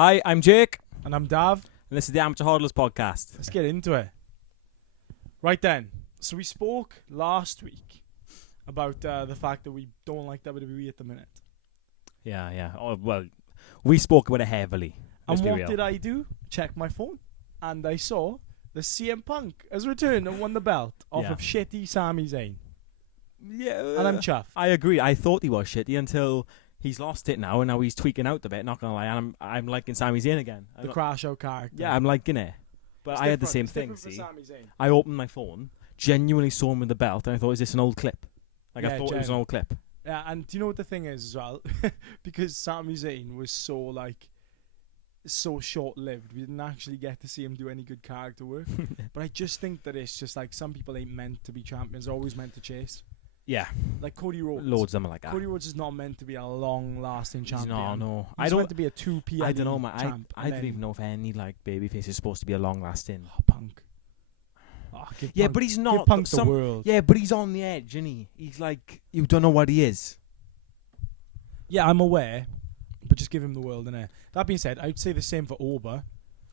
Hi, I'm Jake. And I'm Dav. And this is the Amateur Hodlers podcast. Let's get into it. Right then. So we spoke last week about the fact that we don't like WWE at the minute. Yeah. Oh, well, we spoke about it heavily. And what did I do? Check my phone. And I saw the CM Punk has returned and won the belt off of shitty Sami Zayn. Yeah. And I'm chuffed. I agree. I thought he was shitty until he's lost it now, and now he's tweaking out a bit, not going to lie. And I'm liking Sami Zayn again. The crash out character. Yeah, I'm liking it. But it's I had the different. same It's thing, different see. for Sami Zayn. I opened my phone, genuinely saw him with the belt, and I thought, is this an old clip? I thought it was an old clip. Yeah, and do you know what the thing is as well? Because Sami Zayn was so short-lived, we didn't actually get to see him do any good character work. But I just think that it's just like some people ain't meant to be champions, they're always meant to chase. Yeah. Like Cody Rhodes. Loads of them are like that. Cody Rhodes is not meant to be a long-lasting champion. No. He's meant to be a 2 p.m. I don't know, man. champ. I don't even know if any like babyface is supposed to be a long-lasting. Oh, Punk. Oh, Punk, but he's not. Give Punk the world. Yeah, but he's on the edge, isn't he? He's like, you don't know what he is. Yeah, I'm aware, but just give him the world, innit? That being said, I'd say the same for Orba.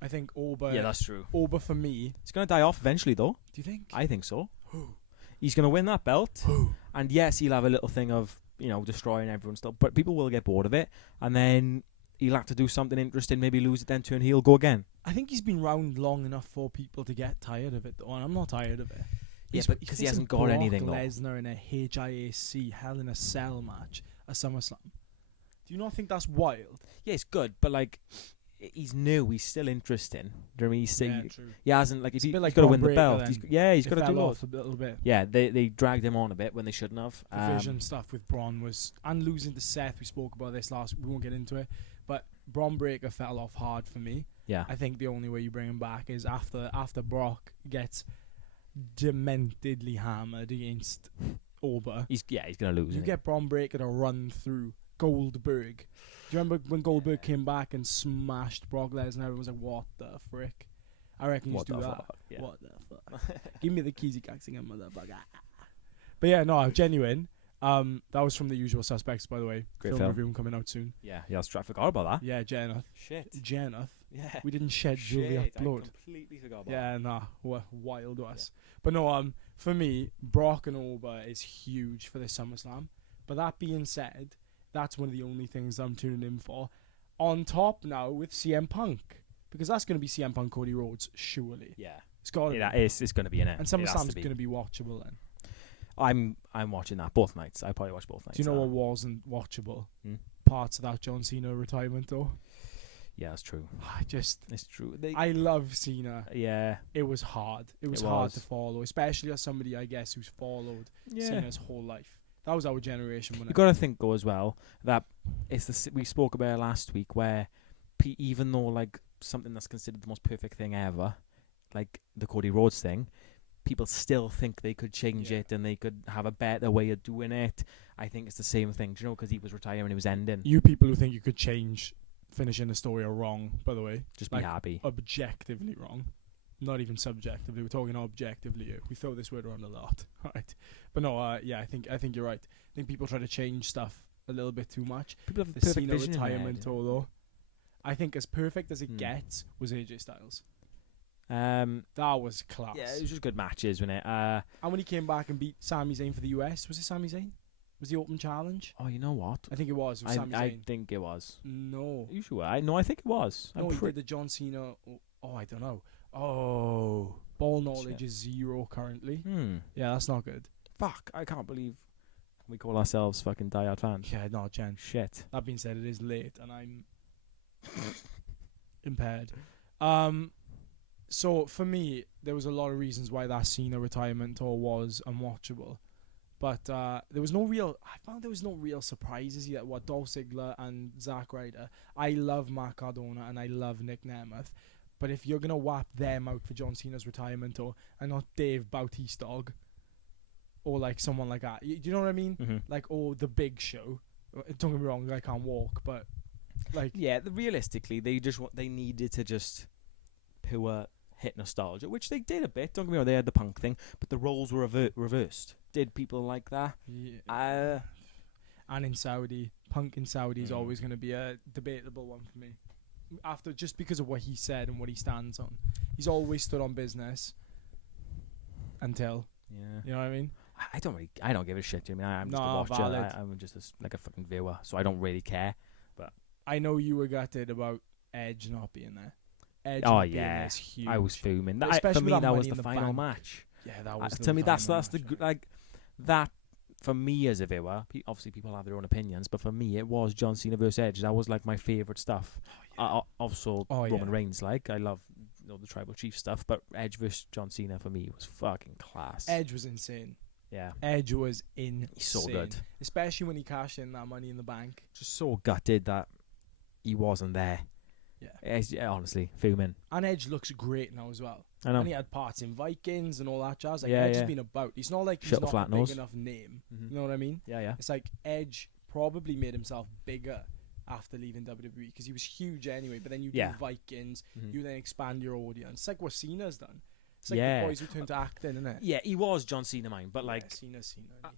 I think Orba... Yeah, that's true. Orba, for me... He's going to die off eventually, though. Do you think? I think so. Who? He's going to win that belt. Who? And yes, he'll have a little thing of, destroying everyone's stuff. But people will get bored of it. And then he'll have to do something interesting, maybe lose it, then turn heel, go again. I think he's been round long enough for people to get tired of it, though. And I'm not tired of it. Yeah, but because he hasn't got anything, though. Lesnar in a HIAC Hell in a Cell match at SummerSlam. Do you not think that's wild? Yeah, it's good, but like, he's new. He's still interesting. Do you know what I mean? He's still, true. He hasn't like. If he's got to win the belt. He's got to do off a little bit. Yeah, they dragged him on a bit when they shouldn't have. The Vision stuff with Braun was, and losing to Seth. We spoke about this last. We won't get into it, but Braun Breaker fell off hard for me. Yeah, I think the only way you bring him back is after Brock gets dementedly hammered against Orba. He's gonna lose. You get Braun Breaker to run through Goldberg. Do you remember when Goldberg came back and smashed Brock Lesnar? Everyone was like, "What the frick?" I reckon you just do that. Yeah. What the fuck? Give me the keys, you caxing motherfucker. But yeah, no, genuine. That was from The Usual Suspects, by the way. Great film review coming out soon. Yeah, I forgot about that. Yeah, Jeneth. Shit. Jeneth. Yeah. We didn't shed Juliet blood. I completely forgot about that. Yeah, wild was. Yeah. But no, for me, Brock and Orba is huge for this SummerSlam. But that being said, that's one of the only things I'm tuning in for. On top now with CM Punk. Because that's going to be CM Punk Cody Rhodes, surely. Yeah. It's got to be. It's going to be in it. And SummerSlam's going to be watchable then. I'm watching that both nights. I probably watch both nights. Do you know what wasn't watchable? Hmm? Parts of that John Cena retirement though. Yeah, that's true. It's true. I love Cena. Yeah. It was hard. It was hard to follow, especially as somebody, I guess, who's followed Cena's whole life. That was our generation. You got to think, though, as well, that we spoke about it last week, where even though, like, something that's considered the most perfect thing ever, like the Cody Rhodes thing, people still think they could change it and they could have a better way of doing it. I think it's the same thing, do you know, because he was retiring, he was ending. You people who think you could change finishing a story are wrong, by the way. Just be happy. Objectively wrong. Not even subjectively. We're talking objectively here. We throw this word around a lot. Right. But no, I think you're right. I think people try to change stuff a little bit too much. People have the perfect Cena vision retirement tour, though. I think as perfect as it gets was AJ Styles. That was class. Yeah, it was just good matches, wasn't it? And when he came back and beat Sami Zayn for the US, was it Sami Zayn? Was the open challenge? Oh, you know what? I think it was. It was Sami Zayn. I think it was. No. You sure? I think it was. No, he did the John Cena. Oh, I don't know. Oh, ball knowledge is 0 currently. Yeah, that's not good. Fuck, I can't believe we call ourselves fucking diehard fans. Yeah, no, Jen. Shit. That being said, it is late and I'm impaired. So for me, there was a lot of reasons why that Cena retirement tour was unwatchable. But I found there was no real surprises yet. Dolph Ziggler and Zack Ryder. I love Matt Cardona and I love Nick Nemeth. But if you're going to whap them out for John Cena's retirement tour and not Dave Bautista or like someone like that, do you know what I mean? Mm-hmm. Like, or The Big Show. Don't get me wrong, I can't walk, but like... Yeah, realistically, they needed to just hit nostalgia, which they did a bit. Don't get me wrong, they had the Punk thing, but the roles were reversed. Did people like that? Yeah. And in Saudi, Punk in Saudi is always going to be a debatable one for me. after just because of what he said and what he stands on. He's always stood on business until. Yeah. You know what I mean? I don't give a shit. I mean, I'm just a watcher. I'm just like a fucking viewer, so I don't really care. But I know you were gutted about Edge not being there. Edge oh not being there yeah, is huge. I was fuming. Especially For me, that that Money was in the the final Bank. match. Yeah, that was. To me, that's final the match, like that. For me as a viewer, obviously people have their own opinions, but for me, it was John Cena versus Edge. That was like my favorite stuff. Also, Roman Reigns. Like I love the Tribal Chief stuff, but Edge versus John Cena for me was fucking class. Edge was insane. Yeah, Edge was insane. He's so good, especially when he cashed in that Money in the Bank. Just so gutted that he wasn't there. Yeah, honestly, fuming. And Edge looks great now as well. I know. And he had parts in Vikings and all that jazz. Like, Yeah, Edge yeah. has been about. He's not like he's Shut not flat a big nose. enough name. Mhm. You know what I mean? Yeah. It's like Edge probably made himself bigger after leaving WWE because he was huge anyway. But then you do Vikings, you then expand your audience. It's like what Cena's done. It's like the boys who turned to acting, isn't it? Yeah, he was John Cena, mine, but like, Cena.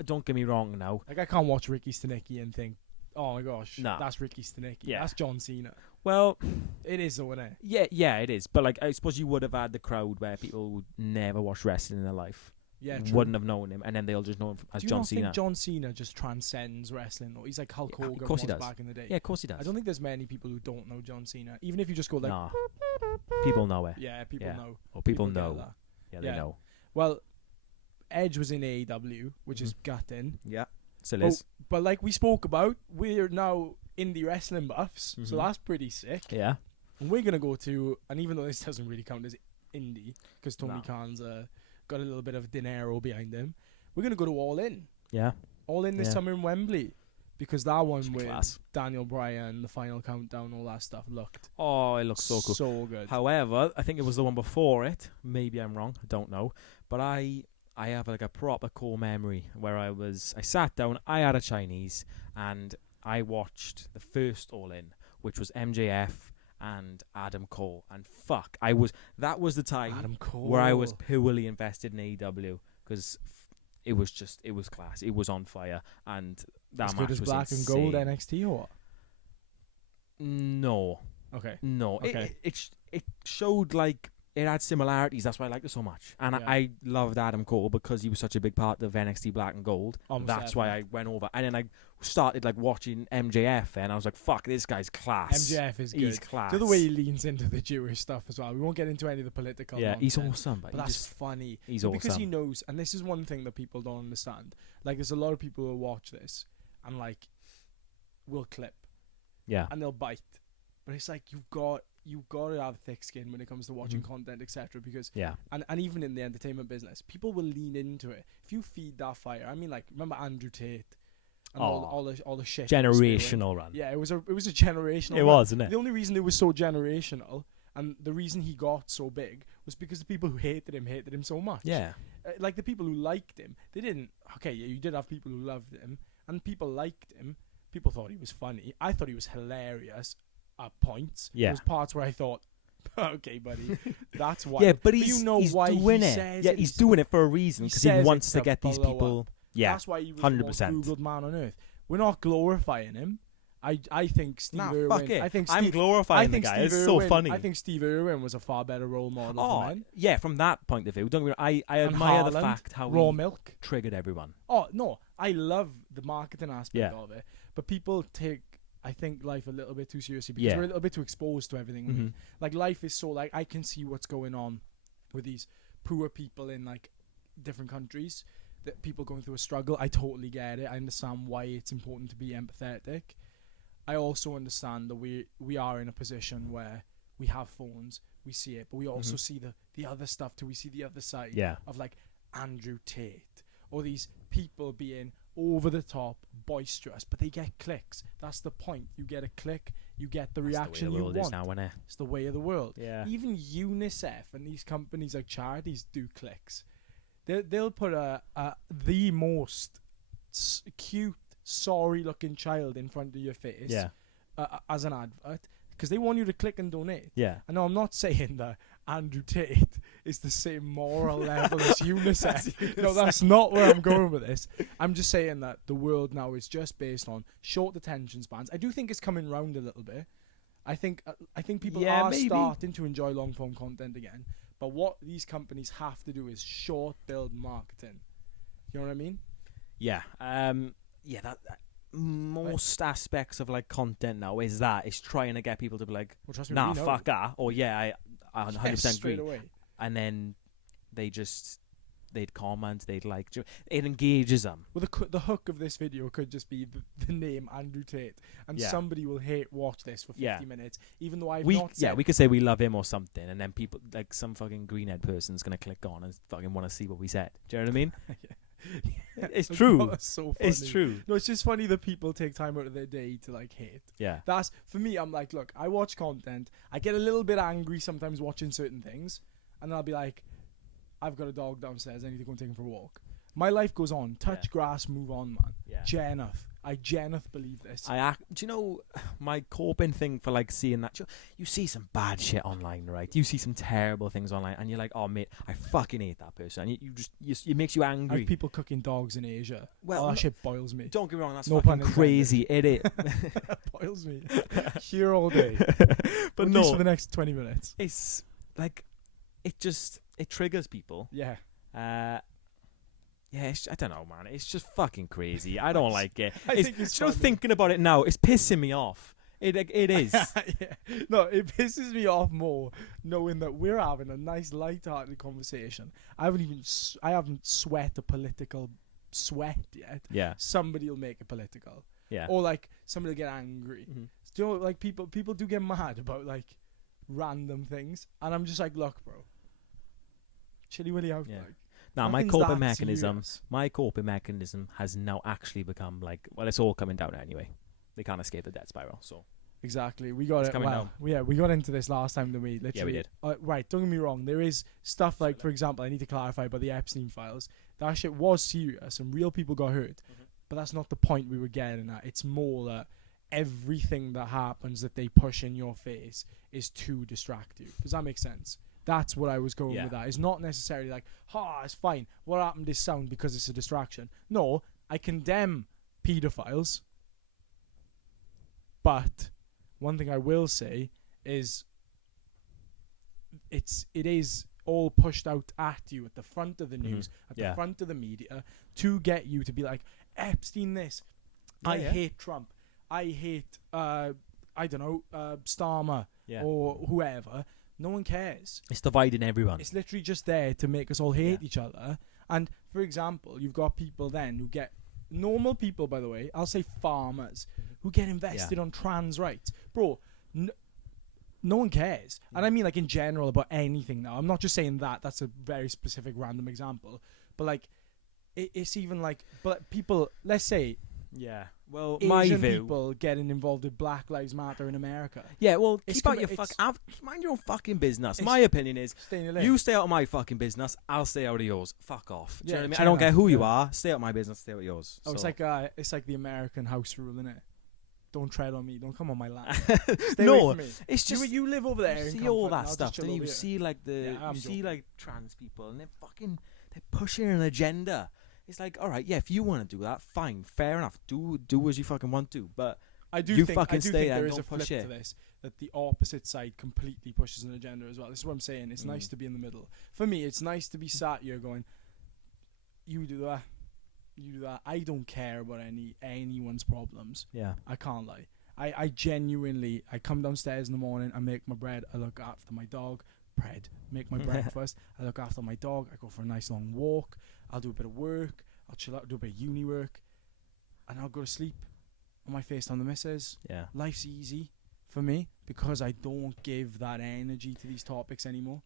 don't get me wrong now. Like I can't watch Ricky Stenicki and think, oh my gosh, No. that's Ricky Stenicki. Yeah. That's John Cena. Well, It is though, isn't it? yeah, it is. But like, I suppose you would have had the crowd where people would never watch wrestling in their life. Yeah, true. Wouldn't have known him, and then they'll just know him as Do you John not Cena. think John Cena just transcends wrestling though? He's like Hulk Yeah, of Hogan course was he does. back in the day. Yeah, of course he does. I don't think there's many people who don't know John Cena. Even if you just go like, Nah. People know it. yeah, people know. Or people get know. that. Yeah, they Yeah. know. Well, Edge was in AEW, which is gutting. Yeah, still is. But like we spoke about, we're now indie wrestling buffs, so Mhm. that's pretty sick. Yeah. And we're gonna go to, and even though this doesn't really count as indie, because Tony No. Khan's got a little bit of dinero behind him, we're gonna go to All In. Yeah. All In this Yeah. summer in Wembley, because that one Should be with class. Daniel Bryan, the final countdown, all that stuff looked Oh, it looks so cool. so good. However, I think it was the one before it. Maybe I'm wrong. I don't know. But I have like a proper core memory where I sat down, I had a Chinese, and I watched the first All In, which was MJF and Adam Cole. And fuck, that was the time Adam Cole. where I was purely invested in AEW because it was class. It was on fire, and that as match good as was Black insane. and Gold NXT or what? No. Okay. No, Okay. it showed like it had similarities. That's why I liked it so much, and Yeah. I loved Adam Cole because he was such a big part of NXT Black and Gold. Almost That's why I went over, and then I started like watching MJF, and I was like, "Fuck, this guy's class." MJF is good. He's class. The way he leans into the Jewish stuff as well. We won't get into any of the political. Yeah, he's nonsense, awesome, but But that's funny. he's But because awesome. he knows, and this is one thing that people don't understand. Like, there's a lot of people who watch this and like will clip Yeah, and they'll bite, but it's like you've got to have thick skin when it comes to watching content, etc. Because yeah, and even in the entertainment business, people will lean into it. If you feed that fire, I mean, like remember Andrew Tate and all the shit. he was doing? generational run. Yeah, it was a generational. It run. was, isn't it? The only reason it was so generational and the reason he got so big was because the people who hated him so much. Yeah, Like the people who liked him, they didn't. Okay, yeah, you did have people who loved him, and people liked him. People thought he was funny. I thought he was hilarious at points. Yeah. There was parts where I thought, okay, buddy, that's why. yeah, but you know he's why doing he it. says Yeah, it. he's doing it for a reason he because he says wants it to get these blow people. up. Yeah, That's why he was the most 100%. Googled man on earth. We're not glorifying him. I think Steve Irwin. fuck it. I think I'm Steve, glorifying the think guy. Steve It's so Irwin- funny. I think Steve Irwin was a far better role model for men. yeah, from that point of view, don't get me wrong, I And admire the Haaland, fact how raw he milk. triggered everyone. Oh no, I love the marketing aspect Yeah. of it, but people take, I think, life a little bit too seriously because Yeah. we're a little bit too exposed to everything. Mhm. Like life is so like I can see what's going on with these poor people in like different countries, that people going through a struggle. I totally get it. I understand why it's important to be empathetic. I also understand that we are in a position where we have phones, we see it, but we also see the other stuff too. We see the other side Yeah. of like Andrew Tate or these people being over the top, boisterous, but they get clicks. That's the point. You get a click, you get the reaction the you world want. is now, isn't it? It's the way of the world. Yeah. Even UNICEF and these companies like charities do clicks. They'll put the most cute, sorry-looking child in front of your face Yeah. as an advert because they want you to click and donate. Yeah. I know I'm not saying that Andrew Tate is the same moral level as UNICEF. No, that's not where I'm going with this. I'm just saying that the world now is just based on short attention spans. I do think it's coming round a little bit. I think people Yeah, are maybe. starting to enjoy long form content again. But what these companies have to do is short build marketing. You know what I mean? Yeah. That most aspects of like content now is trying to get people to be like, Well, trust me, nah, we know. fuck that, or I 100% Straight agree. away. And then they'd comment, they'd like, it engages them. Well, the hook of this video could just be the name Andrew Tate, and somebody will watch this for 50 minutes, even though we could say we love him or something, and then people, like some fucking greenhead person's gonna click on and fucking want to see what we said. Do you know what I mean? It's true. That's so funny. It's true. No, it's just funny that people take time out of their day to like hate. Yeah. That's for me. I'm like, look, I watch content. I get a little bit angry sometimes watching certain things, and then I'll be like, I've got a dog downstairs. I need to go and take him for a walk. My life goes on. Touch grass, move on, man. Yeah. I genuinely believe this. Do you know my coping thing for like seeing that? You see some bad shit online, right? You see some terrible things online, and you're like, "Oh, mate, I fucking hate that person." And it makes you angry. Like people cooking dogs in Asia. Well, that shit boils me. Don't get me wrong, that's No fucking pun crazy. It boils me. Here all day, but at least for the next 20 minutes. It's like it triggers people. Yeah. Yeah, I don't know, man. It's just fucking crazy. I don't like it. I think it's funny. Thinking about it now, it's pissing me off. It is. Yeah. No, it pisses me off more knowing that we're having a nice light-hearted conversation. I haven't sweat a political sweat yet. Yeah. Somebody will make it political. Yeah. Or like somebody will get angry. Mm-hmm. Do you know, like people do get mad about like random things, and I'm just like, look, bro, chilly willy out. Yeah. Like, now my nothing's coping that mechanism has now actually become like, well, it's all coming down anyway. They can't escape the death spiral. So exactly, we got It's it. coming Well, we got into this last time, didn't we? Literally. Yeah, we did. Right, don't get me wrong. There is stuff like, for example, I need to clarify about the Epstein files. That shit was serious, and real people got hurt. Mm-hmm. But that's not the point we were getting at. It's more that everything that happens that they push in your face is to distract you. Does that make sense? That's what I was going with that. It's not necessarily like, it's fine. What happened is sound because it's a distraction. No, I condemn pedophiles. But one thing I will say is it is all pushed out at you at the front of the news, at the front of the media, to get you to be like, Epstein this. I hate Trump. I hate, Starmer or whoever. No one cares. It's dividing everyone. It's literally just there to make us all hate each other. And, for example, you've got people then who get... Normal people, by the way, I'll say farmers, who get invested on trans rights. Bro, no one cares. And I mean, like, in general about anything now. I'm not just saying that. That's a very specific random example. But, like, it's even like... But people, let's say... Yeah. Well, Asian my view. people getting involved with Black Lives Matter in America. Yeah, well, It's keep out your mind your own fucking business. My opinion is, Stay in your lane. you stay out of my fucking business, I'll stay out of yours. Fuck off. Do you know what I mean? I China. don't care who you are. Stay out of my business. Stay out of yours. Oh, So- it's like the American house rule, innit? Don't tread on me. Don't come on my land. No, away from me. it's just you live over there. you in see comfort, all and that I'll just stuff, chill then you over here. see like I'm you see joking. like trans people, and they're pushing an agenda. It's like, all right, yeah, if you want to do that, fine, fair enough. Do as you fucking want to, but I do you think fucking stay there there and is a don't push flip it. to this, that the opposite side completely pushes an agenda as well. This is what I'm saying. It's nice to be in the middle. For me, it's nice to be sat here going, you do that, you do that. I don't care about anyone's problems. Yeah. I can't lie. I genuinely, I come downstairs in the morning, I make my bread, I look after my dog, make my breakfast, I look after my dog, I go for a nice long walk, I'll do a bit of work, I'll chill out, do a bit of uni work, and I'll go to sleep on my face on the missus. Yeah. Life's easy for me because I don't give that energy to these topics anymore.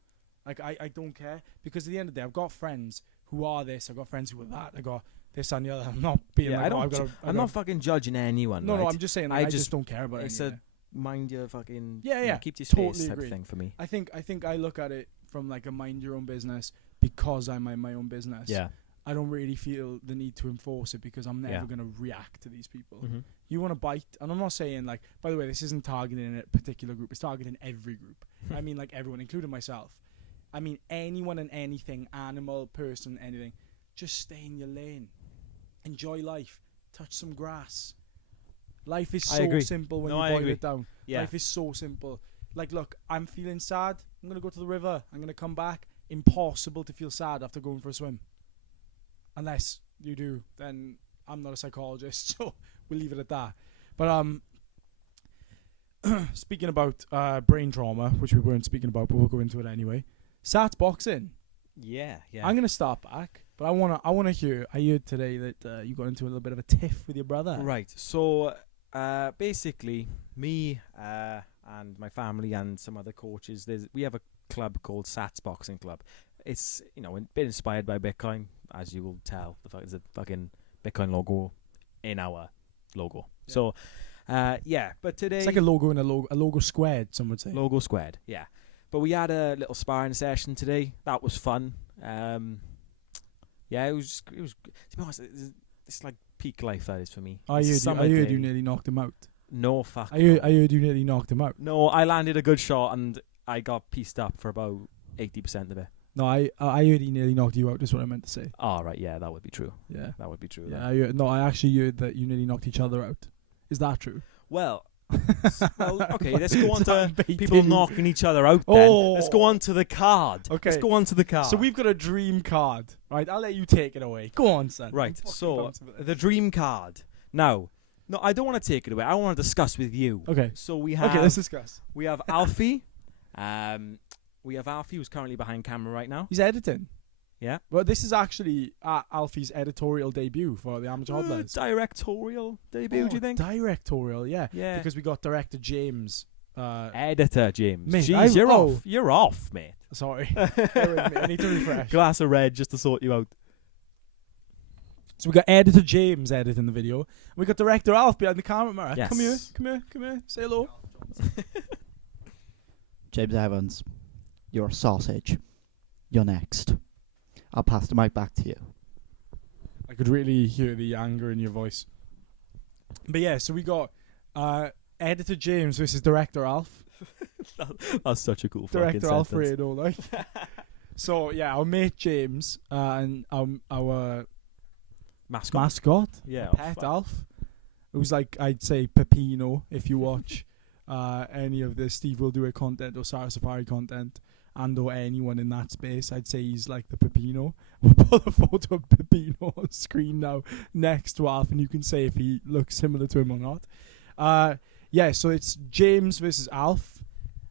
Like, I don't care, because at the end of the day, I've got friends who are this, I've got friends who are that, I got this and the other. I'm not being like, I'm not fucking judging anyone. No, right? no, I'm just saying, like, I just don't care about it. It's a mind your fucking keep your space totally type agree. thing for me. I think I look at it from like a mind your own business because I mind my own business. Yeah. I don't really feel the need to enforce it because I'm never going to react to these people. Mm-hmm. You want to bite, and I'm not saying like, by the way, this isn't targeting a particular group, it's targeting every group. I mean, like, everyone, including myself. I mean, anyone and anything, animal, person, anything. Just stay in your lane. Enjoy life. Touch some grass. Life is I so agree. simple when No, I you boil agree. it down. Yeah. Life is so simple. Like, look, I'm feeling sad. I'm going to go to the river. I'm going to come back. Impossible to feel sad after going for a swim. Unless you do, then I'm not a psychologist, so we'll leave it at that. But speaking about brain trauma, which we weren't speaking about, but we'll go into it anyway. Sats boxing. Yeah. I'm going to start back, but I wanna hear. I heard today that you got into a little bit of a tiff with your brother. Right. So basically, me and my family and some other coaches, we have a club called Sats Boxing Club. It's a bit inspired by Bitcoin, as you will tell. There's a fucking Bitcoin logo in our logo. Yeah. So but today It's like a logo and a logo squared, some would say. logo squared. Yeah. But we had a little sparring session today. That was fun. It was. To be honest, it's like peak life, that is, for me. I It's heard summer you day. nearly knocked him out. No fuck. I heard you nearly knocked him out. No, I landed a good shot and I got pieced up for about 80% of it. No, I heard he nearly knocked you out. That's what I meant to say. Oh, right. Yeah, that would be true. Yeah. That would be true. Yeah. I actually heard that you nearly knocked each other out. Is that true? Well, okay, let's go on to Baiting people you. knocking each other out then. Oh. Let's go on to the card. Okay. Let's go on to the card. So we've got a dream card, right? I'll let you take it away. Go on, son. Right, I'm fucking so bouncing with it. the dream card. Now, no, I don't want to take it away. I want to discuss with you. Okay. So we have Okay, let's discuss. we have Alfie. We have Alfie, who's currently behind camera right now. He's editing. Yeah. Well, this is actually Alfie's editorial debut for the Amateur Hodlers. Directorial debut, do you think? Directorial, yeah. Yeah. Because we got director James. Editor James. Mate, Jeez, you're off. You're off, mate. Sorry. Bear with me. I need to refresh. Glass of red just to sort you out. So we got editor James editing the video. We got director Alf behind the camera. Mirror. Yes. Come here. Say hello. James Evans, you're a sausage. You're next. I'll pass the mic back to you. I could really hear the anger in your voice. But yeah, so we got editor James versus director Alf. That's such a cool fucking Director sentence. Alfredo, like. So yeah, our mate James and our mascot, Yeah. pet Alf. It was like, I'd say Pepino if you watch any of the Steve Will Do It content or Sarah Safari content, and or anyone in that space. I'd say he's like the Pepino. We'll put a photo of Pepino on screen now next to Alf, and you can say if he looks similar to him or not. Yeah, so it's James versus Alf.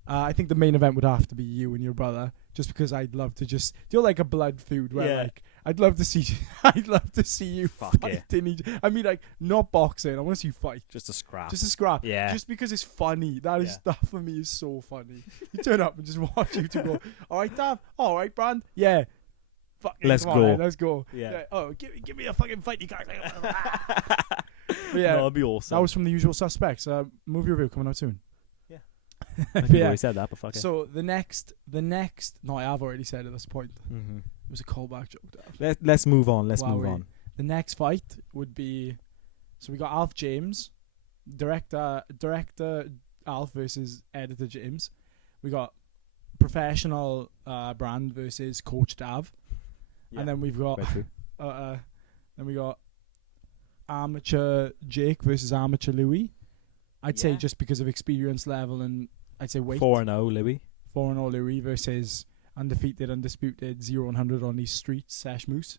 I think the main event would have to be you and your brother, just because I'd love to just do like a blood feud where Yeah. like I'd love to see you Fuck fight yeah. in each. I mean, like, not boxing. I want to see you fight. Just a scrap. Just a scrap. Yeah. Just because it's funny. That is that for me is so funny. You turn up and just watch you two go, all right, Dav? All right, Brand? Yeah. Fuck it, Let's come on, go. then, let's go. Yeah. Oh, give me a fucking fight, you guys. But yeah, That'd be awesome. that was from The Usual Suspects. Movie review coming out soon. Yeah. Yeah. I think you already said that, but fuck it. So the next. No, I have already said at this point. Mm-hmm. It was a callback joke, Dav. Let's move on. Let's Wow, move we- on. The next fight would be, so we got Alf James, director Alf versus editor James. We got professional Brand versus Coach Dav, Yeah. and then we've got Very true. then we got amateur Jake versus amateur Louis. I'd say Yeah. just because of experience level and I'd say weight. 4-0, Louis. 4-0 Louis versus undefeated, undisputed 0-100 on these streets, Sash Moose.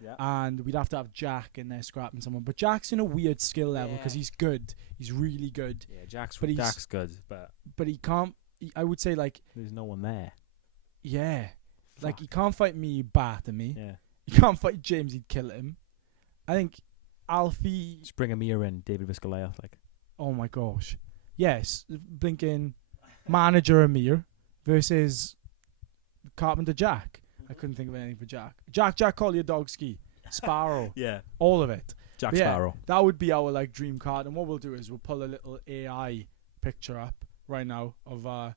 Yeah. And we'd have to have Jack in there scrapping someone. But Jack's in a weird skill level because Yeah. he's good. He's really good. Yeah, Jack's But he's- good, but But he can't, I would say, like, there's no one there. yeah. Like, Fuck. he can't fight me, he'd batter me. Yeah. He can't fight James, he'd kill him. I think Alfie, Just bring Amir in, David Vizcaya, like. oh my gosh. Yes, blinking manager Amir versus Carpenter Jack. I couldn't think of anything for Jack. Jack, call your dog ski. Sparrow. Yeah. All of it. Jack But yeah, Sparrow. that would be our like dream card. And what we'll do is we'll pull a little AI picture up right now of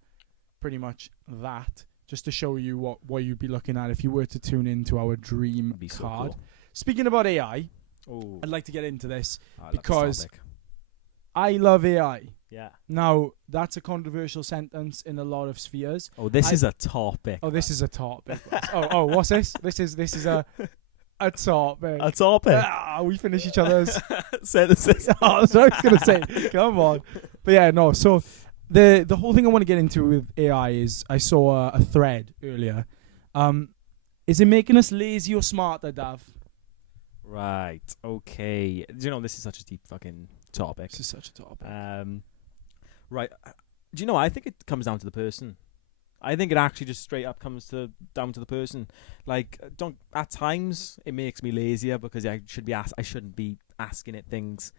pretty much that, just to show you what you'd be looking at if you were to tune into our dream That'd be so card. cool. Speaking about AI, Oh, I'd like to get into this. I love this because- topic. I love AI. Yeah. Now, that's a controversial sentence in a lot of spheres. Oh, this is a topic. Oh, this is a topic. Oh, what's this? This is a A topic. A topic. We finish each other's sentences. I was going to say, come on. But yeah, no. So the whole thing I want to get into with AI is I saw a thread earlier. Is it making us lazy or smarter, Dav? Right. Okay. Do you know, this is such a deep fucking topic. This is such a topic. Right. Do you know, I think it comes down to the person. I think it actually just straight up comes down to the person. Like, at times it makes me lazier because I shouldn't be asking it things.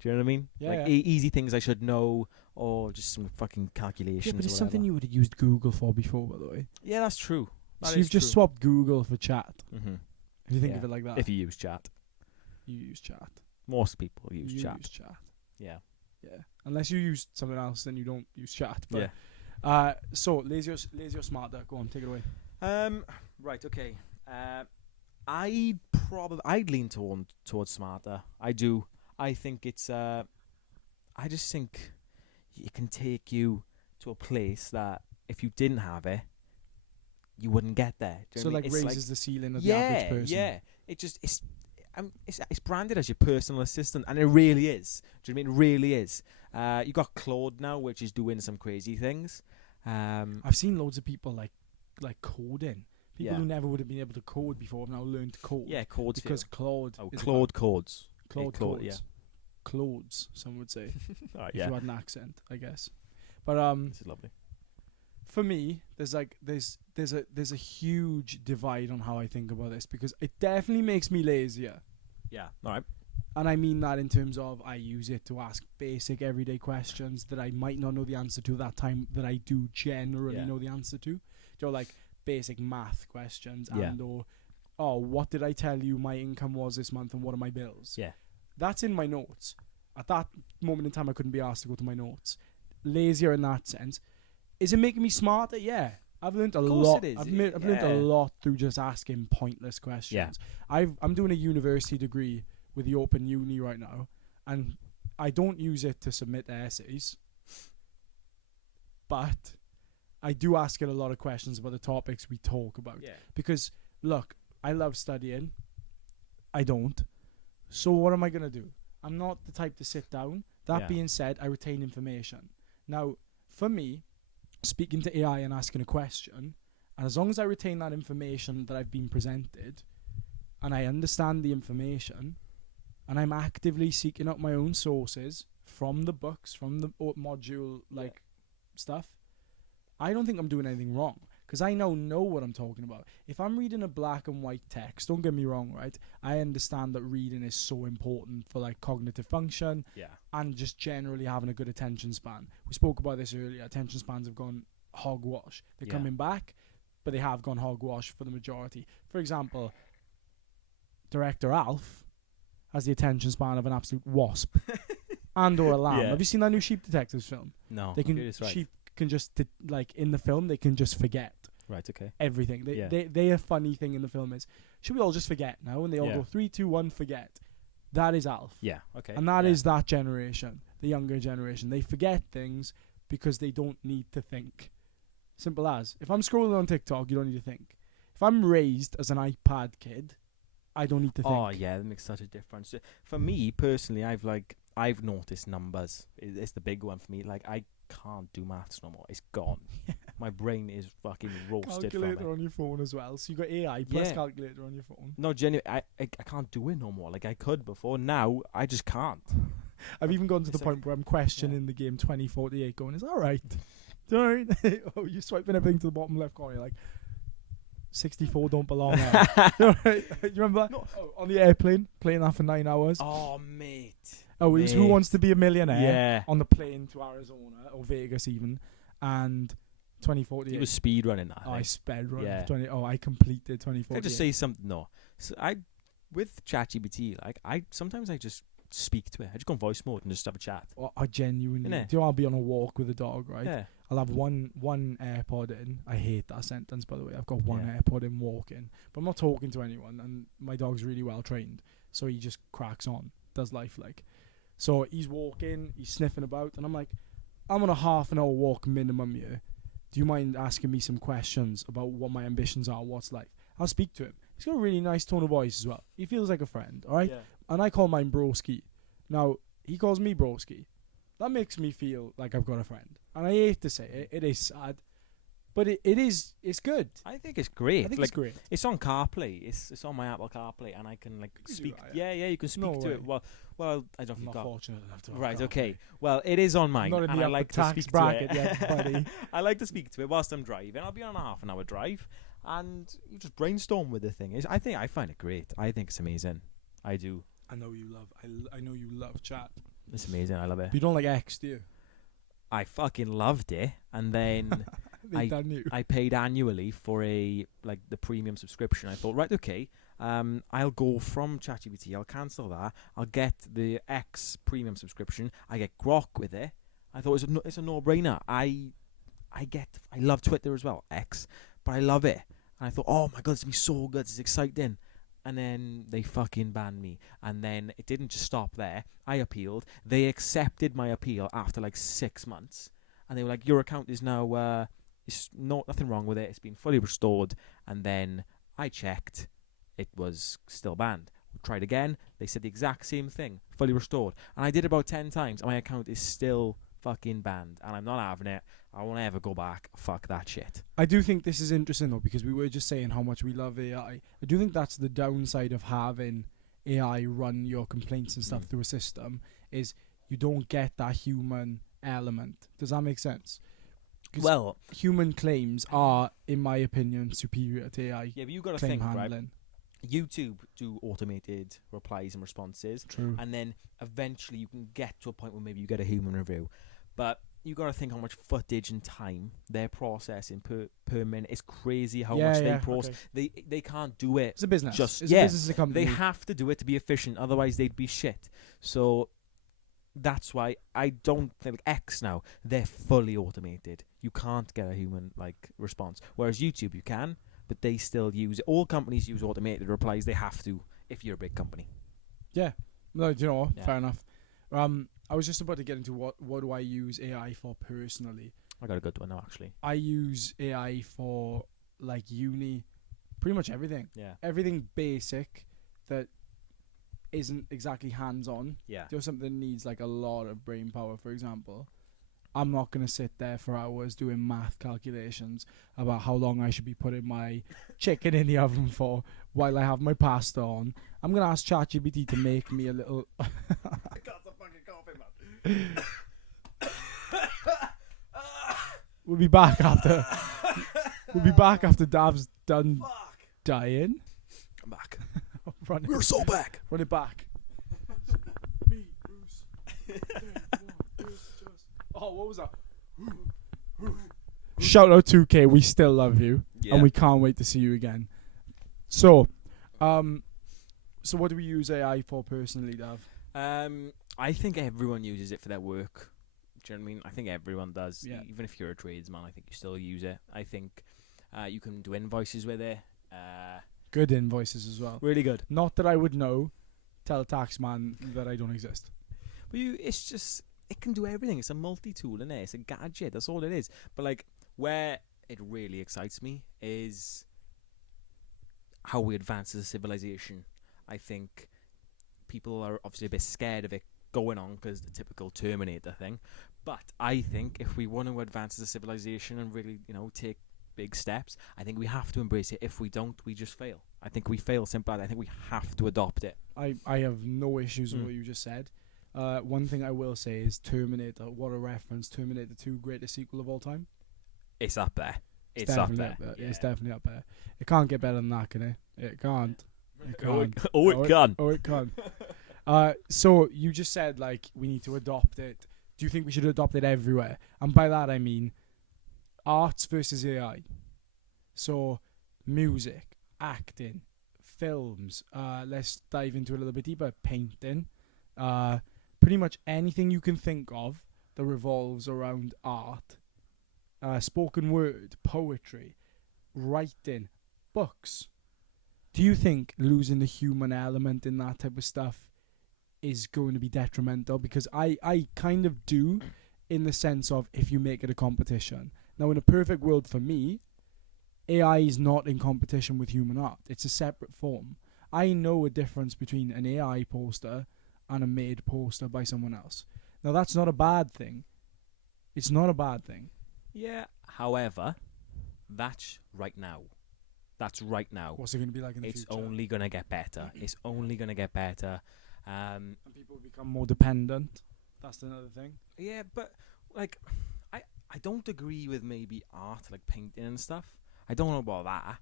Do you know what I mean? Yeah, like yeah. Easy things I should know, or just some fucking calculations. Yeah, but it's or something whatever. you would have used Google for before, by the way. Yeah, that's true. So you've just swapped Google for chat. Mm-hmm. If you think of it like that. If you use chat, you use chat. most people use You chat. use chat. Yeah. Yeah. Unless you use something else, then you don't use chat. But Yeah. so lazy or smarter. Go on, take it away. Right. Okay. I'd lean towards smarter. I do. I think it's. I just think it can take you to a place that if you didn't have it, you wouldn't get there. Do you So know what I like mean? raises the ceiling of the average person. Yeah. It's branded as your personal assistant, and it really is. Do you know what I mean? It really is. You got Claude now, which is doing some crazy things. I've seen loads of people like coding. People who never would have been able to code before have now learned to code. Yeah, codes. Because Claude. Claude codes. Claude Claude, codes. yeah. Clothes, some would say. All right, if you had an accent, I guess. But this is lovely. for me, there's a huge divide on how I think about this because it definitely makes me lazier. Yeah. All right. And I mean that in terms of I use it to ask basic everyday questions that I might not know the answer to that time that I do generally know the answer to. You know, like basic math questions and or what did I tell you my income was this month and what are my bills? Yeah. That's in my notes. At that moment in time I couldn't be asked to go to my notes. Lazier in that sense. Is it making me smarter? Yeah. I've learned a lot. I've learned a lot through just asking pointless questions. Yeah. I'm doing a university degree with the Open Uni right now, and I don't use it to submit essays, but I do ask it a lot of questions about the topics we talk about. Yeah. Because, look, I love studying. I don't. So what am I going to do? I'm not the type to sit down. That being said, I retain information. Now, for me, speaking to AI and asking a question, and as long as I retain that information that I've been presented, and I understand the information, and I'm actively seeking out my own sources from the books, from the module stuff, I don't think I'm doing anything wrong because I now know what I'm talking about. If I'm reading a black and white text, don't get me wrong, right? I understand that reading is so important for like cognitive function and just generally having a good attention span. We spoke about this earlier. Attention spans have gone hogwash. They're coming back, but they have gone hogwash for the majority. For example, director Alf has the attention span of an absolute wasp and or a lamb. Have you seen that new Sheep Detectives film? No. They can sheep can just like in the film they can just forget everything. Their funny thing in the film is, should we all just forget now? And they all go 3, 2, 1, forget. That is Alf. And that is that generation, the younger generation. They forget things because they don't need to think. Simple as. If I'm scrolling on TikTok, you don't need to think. If I'm raised as an iPad kid, I don't need to think. Oh yeah, that makes such a difference. For me personally, I've noticed numbers. It's the big one for me. Like I can't do maths no more. It's gone. My brain is fucking roasted. Calculator on your phone as well. So you got AI plus calculator on your phone. No, genuinely, I can't do it no more. Like I could before. Now I just can't. I've even gone to the point where I'm questioning the game 2048, going, "Is that right? Don't." Oh, you're swiping everything to the bottom left corner. You're like, 64 don't belong there. You remember that? No. Oh, on the airplane, playing that for 9 hours. Oh, mate. Oh, it was Who Wants to Be a Millionaire? Yeah. On the plane to Arizona or Vegas even, and 2048. He was speed running that. I sped run. Yeah. I completed 2048. Can I just say something? No. So with ChatGPT, sometimes I just speak to it. I just go in voice mode and just have a chat. I genuinely do. I'll be on a walk with a dog, right? Yeah. I'll have one AirPod in. I hate that sentence, by the way. I've got one AirPod in walking, but I'm not talking to anyone, and my dog's really well trained, so he just cracks on, does life like. So he's walking, he's sniffing about, and I'm like, I'm on a half an hour walk minimum here. Do you mind asking me some questions about what my ambitions are, what's life? I'll speak to him. He's got a really nice tone of voice as well. He feels like a friend, all right? Yeah. And I call mine broski. Now, he calls me broski. That makes me feel like I've got a friend. And I hate to say it. It is sad. But it's good. I think it's great. I think like, it's great. It's on CarPlay. It's on my Apple CarPlay, and I can like You can do speak. that, Yeah, you can speak No to way. it. Well, I don't I'm think not got. fortunate enough to have Right. CarPlay. Okay. Well, it is on mine, Not in and the I upper like to tax speak bracket to it. yet, buddy. I like to speak to it whilst I'm driving. I'll be on a half an hour drive, and you just brainstorm with the thing. I find it great. I think it's amazing. I do. I know you love. I know you love chat. It's amazing. I love it. But you don't like X, do you? I fucking loved it, and then They done you. I paid annually for the premium subscription. I thought, right, okay, I'll go from ChatGPT. I'll cancel that. I'll get the X premium subscription. I get Grok with it. I thought it's a no-brainer. I love Twitter as well, X, but I love it. And I thought, oh my god, it's gonna be so good. It's exciting. And then they fucking banned me. And then it didn't just stop there. I appealed. They accepted my appeal after like 6 months. And they were like, your account is now, nothing wrong with it. It's been fully restored. And then I checked. It was still banned. Tried again. They said the exact same thing. Fully restored. And I did about 10 times. And my account is still fucking banned. And I'm not having it. I won't ever go back. Fuck that shit. I do think this is interesting though, because we were just saying how much we love AI. I do think that's the downside of having AI run your complaints and stuff through a system, is you don't get that human element. Does that make sense? 'Cause Well, human claims are, in my opinion, superior to AI yeah, but you got to claim think, right? handling. YouTube do automated replies and responses. True. And then eventually you can get to a point where maybe you get a human review. But you got to think how much footage and time they're processing per minute. It's crazy how much they process. Okay. They can't do it. It's a business. Just It's yeah, a business, a company. they have to do it to be efficient. Otherwise, they'd be shit. So that's why I don't think X now, they're fully automated. You can't get a human response. Whereas YouTube, you can, but they still use it. All companies use automated replies. They have to if you're a big company. Yeah. No, you know what? Yeah. Fair enough. I was just about to get into what do I use AI for personally. I got a good one now, actually. I use AI for uni, pretty much everything. Yeah. Everything basic that isn't exactly hands-on. Yeah. Do something that needs a lot of brain power, for example. I'm not going to sit there for hours doing math calculations about how long I should be putting my chicken in the oven for while I have my pasta on. I'm going to ask ChatGPT to make me a little... I got some fucking coffee, man. We'll be back after... we'll be back after Dav's done dying. I'm back. Run We're so back. Run it back. Me, Bruce. Oh, what was that? Shout out 2K, we still love you, Yeah. and we can't wait to see you again. So what do we use AI for personally, Dav? I think everyone uses it for their work. Do you know what I mean? I think everyone does. Yeah. Even if you're a tradesman, I think you still use it. I think you can do invoices with it. Good invoices as well. Really good. Not that I would know. Tell a tax man that I don't exist. But it's just, it can do everything. It's a multi-tool, isn't it? It's a gadget. That's all it is. But where it really excites me is how we advance as a civilization. I think people are obviously a bit scared of it going on because the typical Terminator thing. But I think if we want to advance as a civilization and really, take big steps, I think we have to embrace it. If we don't, we just fail. I think we fail simply. I think we have to adopt it. I have no issues with what you just said. One thing I will say is Terminator. What a reference. Terminator 2, greatest sequel of all time. It's up there. It's up definitely there. Yeah. It's definitely up there. It can't get better than that, can it? It can't. It can't. It can. Oh, it can. So you just said we need to adopt it. Do you think we should adopt it everywhere? And by that I mean arts versus AI. So music, acting, films. Let's dive into it a little bit deeper. Painting. Pretty much anything you can think of that revolves around art. Spoken word, poetry, writing, books. Do you think losing the human element in that type of stuff is going to be detrimental? Because I kind of do, in the sense of if you make it a competition. Now, in a perfect world for me, AI is not in competition with human art. It's a separate form. I know a difference between an AI poster and a made poster by someone else. Now, that's not a bad thing. It's not a bad thing. Yeah. However, that's right now. That's right now. What's it going to be like in the It's future? only going to get better. It's only going to get better. And people become more dependent. That's another thing. Yeah, but like, I don't agree with maybe art, like painting and stuff. I don't know about that,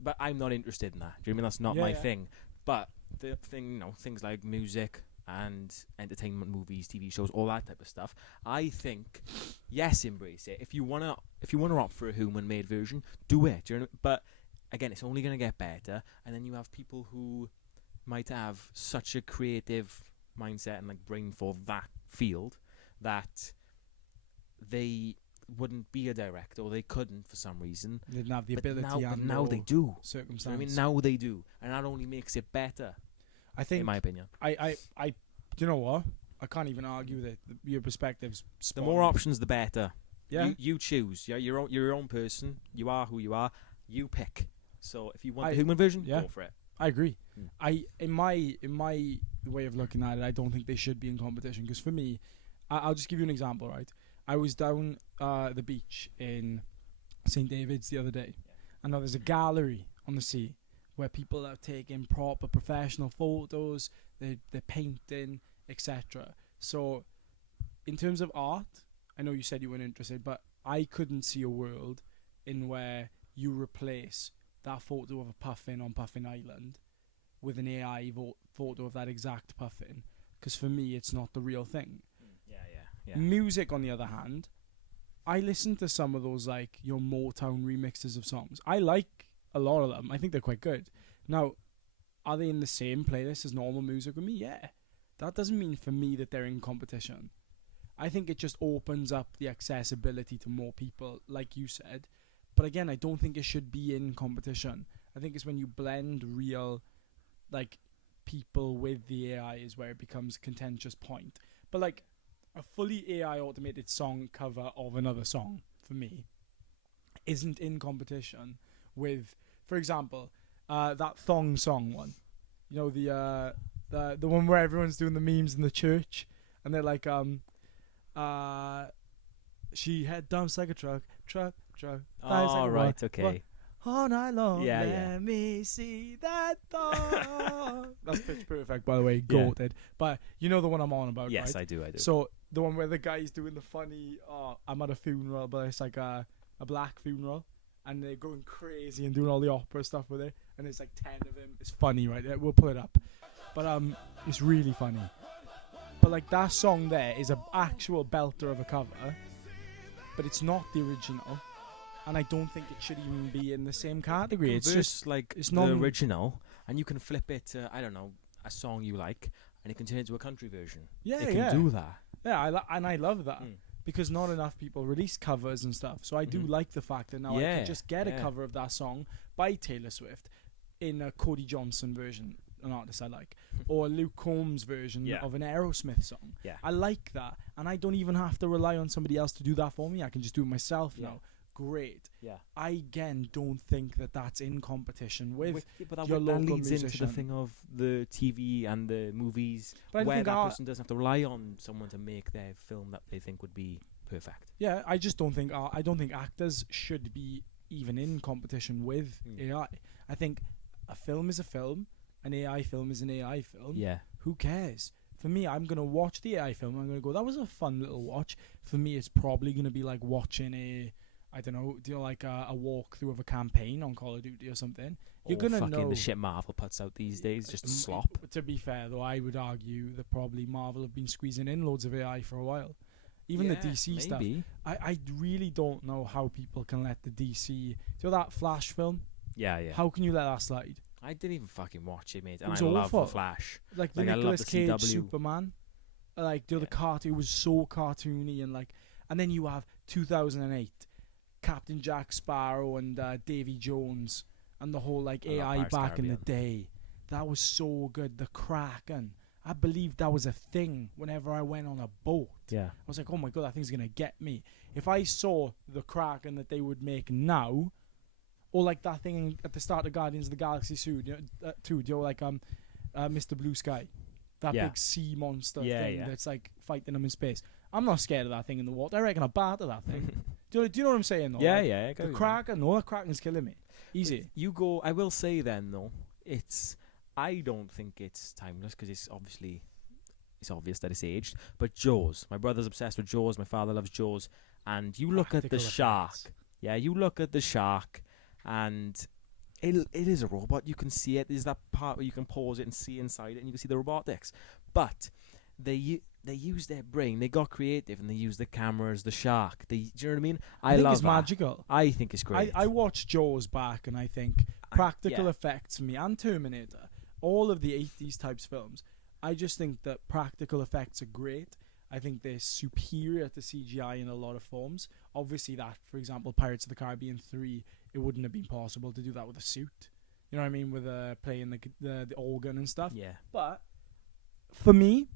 but I'm not interested in that. Do you know what I mean? That's not my thing. But the thing, you know, things like music and entertainment, movies, TV shows, all that type of stuff. I think, yes, embrace it. If you wanna opt for a human-made version, do it. Do you know? But again, it's only gonna get better. And then you have people who might have such a creative mindset and like brain for that field that they wouldn't be a director, or they couldn't for some reason. They didn't have the But ability now they do. Circumstance. You know what I mean, now they do, and that only makes it better. I think, in my opinion, I do you know what? I can't even argue with it. Your perspective's the spot more on. options, the better. Yeah. You choose. Yeah, you're your own person. You are who you are. You pick. So if you want the human version, go for it. I agree. In my way of looking at it, I don't think they should be in competition, because for me, I'll just give you an example, right? I was down the beach in St. David's the other day, and now there's a gallery on the sea where people are taking proper professional photos, they're painting, etc. So, in terms of art, I know you said you weren't interested, but I couldn't see a world in where you replace that photo of a puffin on Puffin Island with an AI photo of that exact puffin, because for me, it's not the real thing. Yeah. Music, on the other hand, I listen to some of those like your Motown remixes of songs. I like a lot of them. I think they're quite good. Now, are they in the same playlist as normal music with me? Yeah. That doesn't mean for me that they're in competition. I think it just opens up the accessibility to more people, like you said. But again, I don't think it should be in competition. I think it's when you blend real, like, people with the AI is where it becomes a contentious point. But like, a fully AI automated song cover of another song, for me, isn't in competition with, for example, that thong song one. You know, the one where everyone's doing the memes in the church, and they're like, she had dumps like a truck. Oh, right, okay. What? All night long, Yeah. let me see that thong. That's Pitch Perfect, by the way, goated. But you know the one I'm on about, Yes, right? I do. So the one where the guy's doing the funny, I'm at a funeral, but it's like a black funeral, and they're going crazy and doing all the opera stuff with it, and there's like 10 of them. It's funny, right? We'll pull it up. But it's really funny. But like, that song there is an actual belter of a cover, but it's not the original. And I don't think it should even be in the same category. It's just like it's the not original, and you can flip it to, I don't know, a song you like, and it can turn into a country version. Yeah, it can do that. Yeah, I love that. Because not enough people release covers and stuff. So I do like the fact that now I can just get a cover of that song by Taylor Swift in a Cody Johnson version, an artist I like, or a Luke Combs version of an Aerosmith song. Yeah. I like that, and I don't even have to rely on somebody else to do that for me. I can just do it myself now. Great. Yeah. I again don't think that that's in competition with but your that local leads musician. into the thing of the TV and the movies, But I where think that person doesn't have to rely on someone to make their film that they think would be perfect. Yeah, I just don't think I don't think actors should be even in competition with AI. I think a film is a film, an AI film is an AI film. Yeah. Who cares? For me, I'm going to watch the AI film. I'm going to go, that was a fun little watch. For me, it's probably going to be like watching a walkthrough of a campaign on Call of Duty or something. You're going to know the shit Marvel puts out these days, just slop. To be fair, though, I would argue that probably Marvel have been squeezing in loads of AI for a while. Even the DC stuff. I really don't know how people can let the DC... Do you know that Flash film? Yeah. How can you let that slide? I didn't even fucking watch it, mate. It And was I love awful. the Flash. Like the I love Nicolas the Cage CW. Superman. Like, the cartoon was so cartoony, and then you have 2008, Captain Jack Sparrow and Davy Jones, and the whole AI back in the day. That was so good. The Kraken. I believed that was a thing whenever I went on a boat. Yeah. I was like, oh my God, that thing's going to get me. If I saw the Kraken that they would make now, Or like that thing at the start of Guardians of the Galaxy 2, like Mr. Blue Sky, that big sea monster thing that's like fighting them in space. I'm not scared of that thing in the water. I reckon I'll batter that thing. do you know what I'm saying though? Yeah, like, yeah. The Kraken, no, that Kraken's killing me. Easy. I will say then though, I don't think it's timeless because it's obvious that it's aged. But Jaws, my brother's obsessed with Jaws. My father loves Jaws, and you look at the shark. Yeah, you look at the shark, and it is a robot. You can see it. There's that part where you can pause it and see inside it, and you can see the robotics. But they use their brain. They got creative, and they use the cameras, the shark. Do you know what I mean? I think it's magical. I think it's great. I watched Jaws back, and I think practical effects for me, and Terminator, all of the 80s types films, I just think that practical effects are great. I think they're superior to CGI in a lot of forms. Obviously that, for example, Pirates of the Caribbean 3, it wouldn't have been possible to do that with a suit. You know what I mean? With playing the organ and stuff. Yeah. But for me,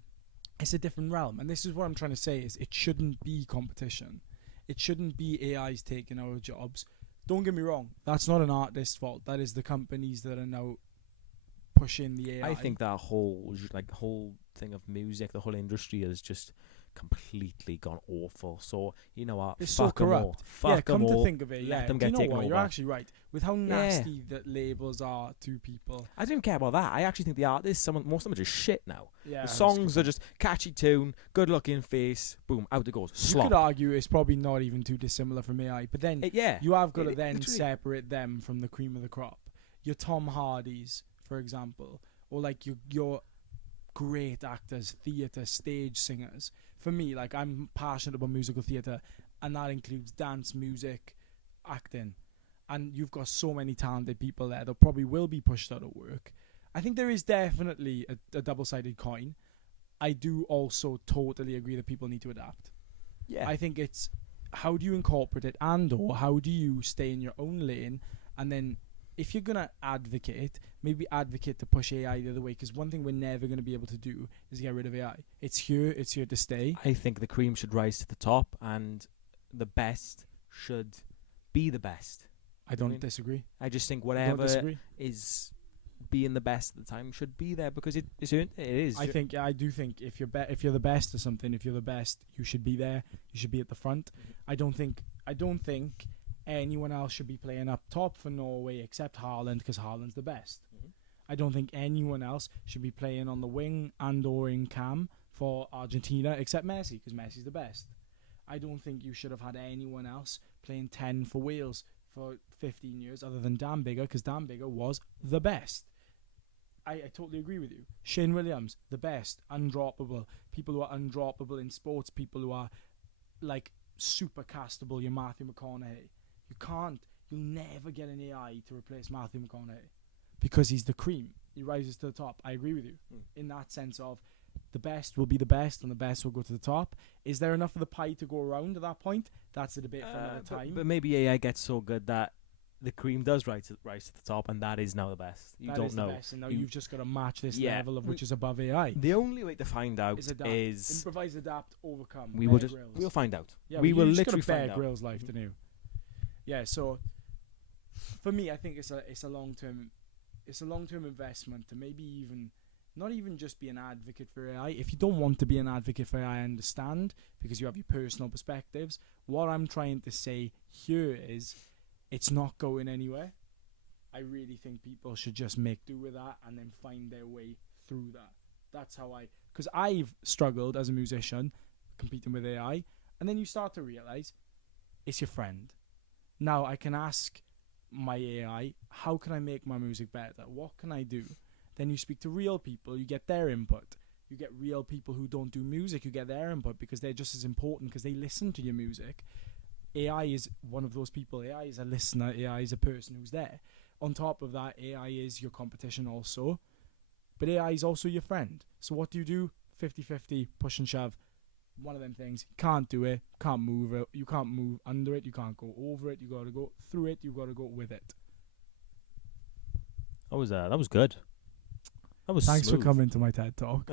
it's a different realm. And this is what I'm trying to say is it shouldn't be competition. It shouldn't be AIs taking our jobs. Don't get me wrong. That's not an artist's fault. That is the companies that are now pushing the AI. I think that whole thing of music, the whole industry has just completely gone awful. So you know what? It's fuck so corrupt. All. Fuck come all. to think of it, Let them get taken over. You're actually right. With how nasty that labels are to people. I don't care about that. I actually think the artists, most of them are just shit now. Yeah, the songs are just catchy tune, good looking face, boom, out it goes. Slop. You could argue it's probably not even too dissimilar from AI, but then you have got to then literally separate them from the cream of the crop. Your Tom Hardys, for example, or like your great actors, theatre, stage singers. For me, like I'm passionate about musical theatre, and that includes dance, music, acting. And you've got so many talented people there that probably will be pushed out of work. I think there is definitely a double-sided coin. I do also totally agree that people need to adapt. Yeah. I think it's how do you incorporate it, and or how do you stay in your own lane, and then if you're going to advocate, maybe advocate to push AI the other way, because one thing we're never going to be able to do is get rid of AI. It's here to stay. I think the cream should rise to the top, and the best should be the best. I don't disagree. I just think whatever is being the best at the time should be there because it is. I do think if you're the best or something, if you're the best, you should be there. You should be at the front. Mm-hmm. I don't think anyone else should be playing up top for Norway except Haaland, because Haaland's the best. Mm-hmm. I don't think anyone else should be playing on the wing and or in cam for Argentina except Messi, because Messi's the best. I don't think you should have had anyone else playing 10 for Wales for 15 years other than Dan Biggar, because Dan Biggar was the best. I totally agree with you. Shane Williams, the best, undroppable. People who are undroppable in sports, people who are like super castable, your Matthew McConaughey. You'll never get an AI to replace Matthew McConaughey because he's the cream. He rises to the top. I agree with you in that sense of the best will be the best and the best will go to the top. Is there enough of the pie to go around at that point? That's a debate for another time. But maybe AI gets so good that the cream does rise to the top, and that is now the best. You don't know. The best, and now you've just got to match this level of which is above AI. The only way to find out is improvise, adapt, overcome. We'll find out. Yeah, we will just literally find out. Bear Grylls life to know. Yeah, so for me, I think it's a long-term investment to maybe even not even just be an advocate for AI. If you don't want to be an advocate for AI, I understand, because you have your personal perspectives. What I'm trying to say here is it's not going anywhere. I really think people should just make do with that and then find their way through that. That's how because I've struggled as a musician competing with AI, and then you start to realize it's your friend. Now I can ask my AI, how can I make my music better? What can I do? Then you speak to real people, you get their input. You get real people who don't do music, you get their input because they're just as important because they listen to your music. AI is one of those people. AI is a listener. AI is a person who's there. On top of that, AI is your competition also. But AI is also your friend. So what do? 50-50, push and shove. One of them things. You can't do it. Can't move it. You can't move under it. You can't go over it. You got to go through it. You got to go with it. That was good. That was Thanks smooth. for coming to my TED Talk.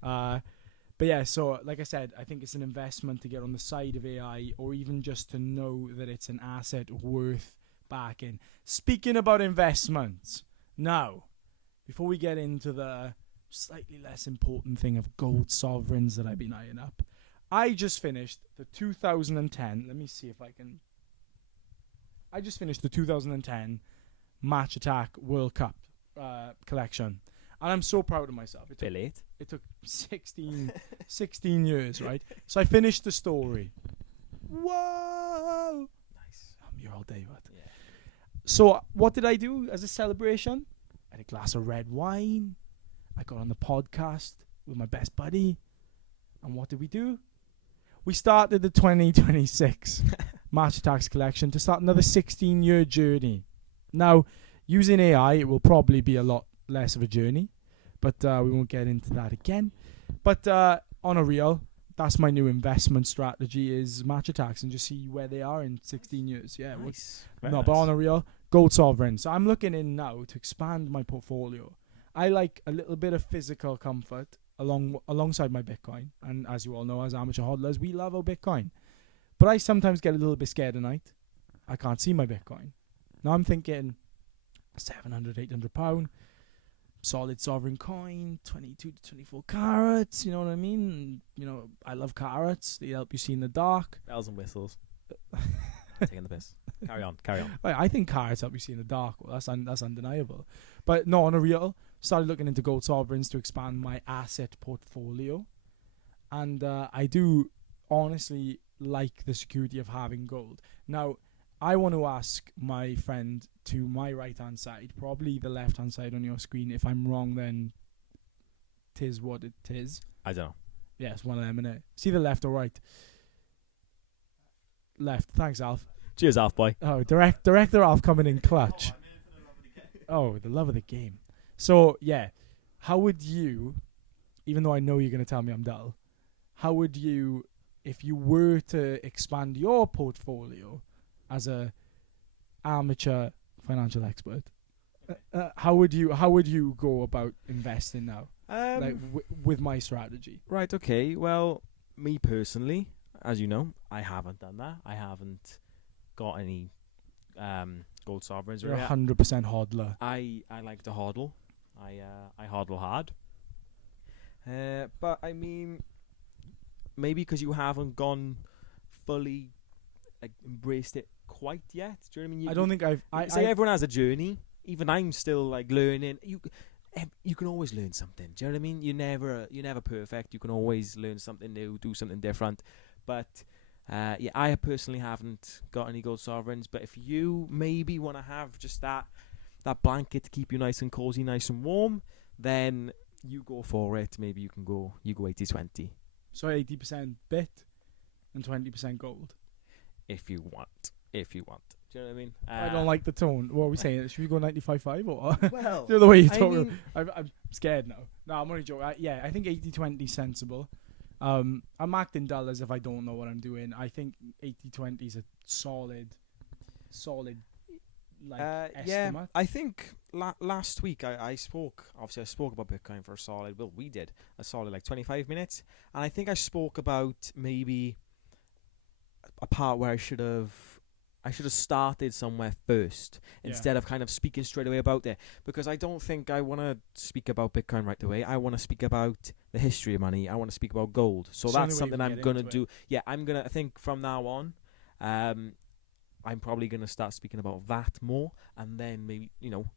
But yeah, so like I said, I think it's an investment to get on the side of AI, or even just to know that it's an asset worth back in. Speaking about investments, now, before we get into the slightly less important thing of gold sovereigns that I've been eyeing up, I just finished the 2010. Let me see if I can. I just finished the 2010 Match Attax World Cup collection, and I'm so proud of myself. It took 16 years, right? So I finished the story. Whoa! Nice. I'm here all day, but. Yeah. So what did I do as a celebration? I had a glass of red wine. I got on the podcast with my best buddy. And what did we do? We started the 2026 Match Attax collection to start another 16-year journey. Now, using AI, it will probably be a lot less of a journey, but we won't get into that again. But on a real, that's my new investment strategy, is Match Attax, and just see where they are in 16 years. Yeah, Nice. but on a real, gold sovereign. So I'm looking in now to expand my portfolio. I like a little bit of physical comfort alongside my Bitcoin. And as you all know, as amateur hodlers, we love our Bitcoin. But I sometimes get a little bit scared at night. I can't see my Bitcoin. Now I'm thinking 700, 800 pound, solid sovereign coin, 22 to 24 carats. You know what I mean? You know, I love carats. They help you see in the dark. Bells and whistles. Taking the piss. Carry on. I think carats help you see in the dark. Well, that's undeniable. But no, on a real, started looking into gold sovereigns to expand my asset portfolio. And I do honestly like the security of having gold. Now, I want to ask my friend to my right-hand side, probably the left-hand side on your screen. If I'm wrong, then 'tis what it is. I don't know. Yeah, it's one of them, innit? It's either left or right. Left. Thanks, Alf. Cheers, Alf boy. Oh, director Alf coming in clutch. Oh, the love of the game. So, yeah. How would you, even though I know you're going to tell me I'm dull, how would you, if you were to expand your portfolio as a amateur financial expert, how would you go about investing now? With my strategy. Right, okay. Well, me personally, as you know, I haven't done that. I haven't got any gold sovereigns. You're 100% hodler. I like to hodl. I hodl hard. But I mean, maybe because you haven't gone fully embraced it quite yet. Do you know what I mean? I don't think I've. Everyone has a journey. Even I'm still like learning. You can always learn something. Do you know what I mean? You're never perfect. You can always learn something new, do something different. But yeah, I personally haven't got any gold sovereigns. But if you maybe want to have just that blanket to keep you nice and cozy, nice and warm, then you go for it. Maybe you go 80-20. So 80% bit and 20% gold. If you want. Do you know what I mean? I don't like the tone. What are we saying? Should we go 95-5 or? Well, the other way you talk. I'm scared now. No, I'm only joking. Yeah, I think 80-20 is sensible. I'm acting dull as if I don't know what I'm doing. I think 80-20 is a solid estimate. Yeah, I think last week I spoke about Bitcoin for a solid, we did a solid like 25 minutes. And I think I spoke about maybe a part where I should have started somewhere first instead of kind of speaking straight away about it, because I don't think I want to speak about Bitcoin right away. I want to speak about the history of money. I want to speak about gold. So that's something I'm going to do. Yeah, I think from now on, I'm probably going to start speaking about that more, and then maybe,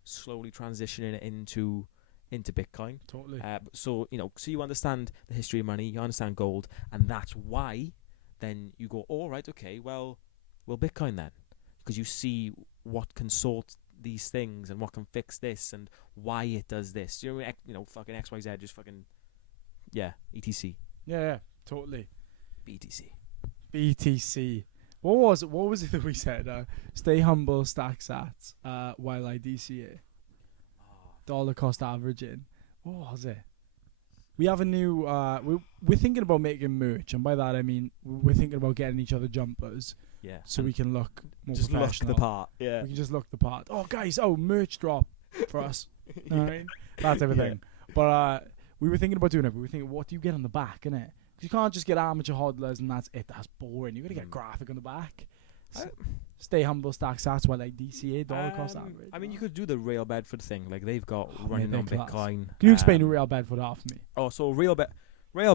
slowly transitioning it into Bitcoin. Totally. So you understand the history of money, you understand gold, and that's why then you go, all right, okay, well, Bitcoin then, because you see what can sort these things and what can fix this and why it does this. You know, fucking XYZ, just fucking, ETC. Yeah, totally. BTC. What was it that we said? Stay humble, stack sats, while I DCA. Dollar cost averaging. What was it? We have a new. We're thinking about making merch, and by that I mean we're thinking about getting each other jumpers. Yeah. So we can look more just professional. look the part. Yeah. We can just look the part. Oh, guys! Merch drop for us. Know what I mean? That type of thing. But we were thinking about doing it. But we were thinking, what do you get on the back, innit? Because you can't just get amateur hodlers and that's it. That's boring. You got to get graphic on the back. Stay humble, stack sats. What, like DCA, dollar cost average? I mean, you could do the Real Bedford thing. Like, they've got Oh, running mate, on they're class. Bitcoin. Can you explain Real Bedford half for me? Oh, so Real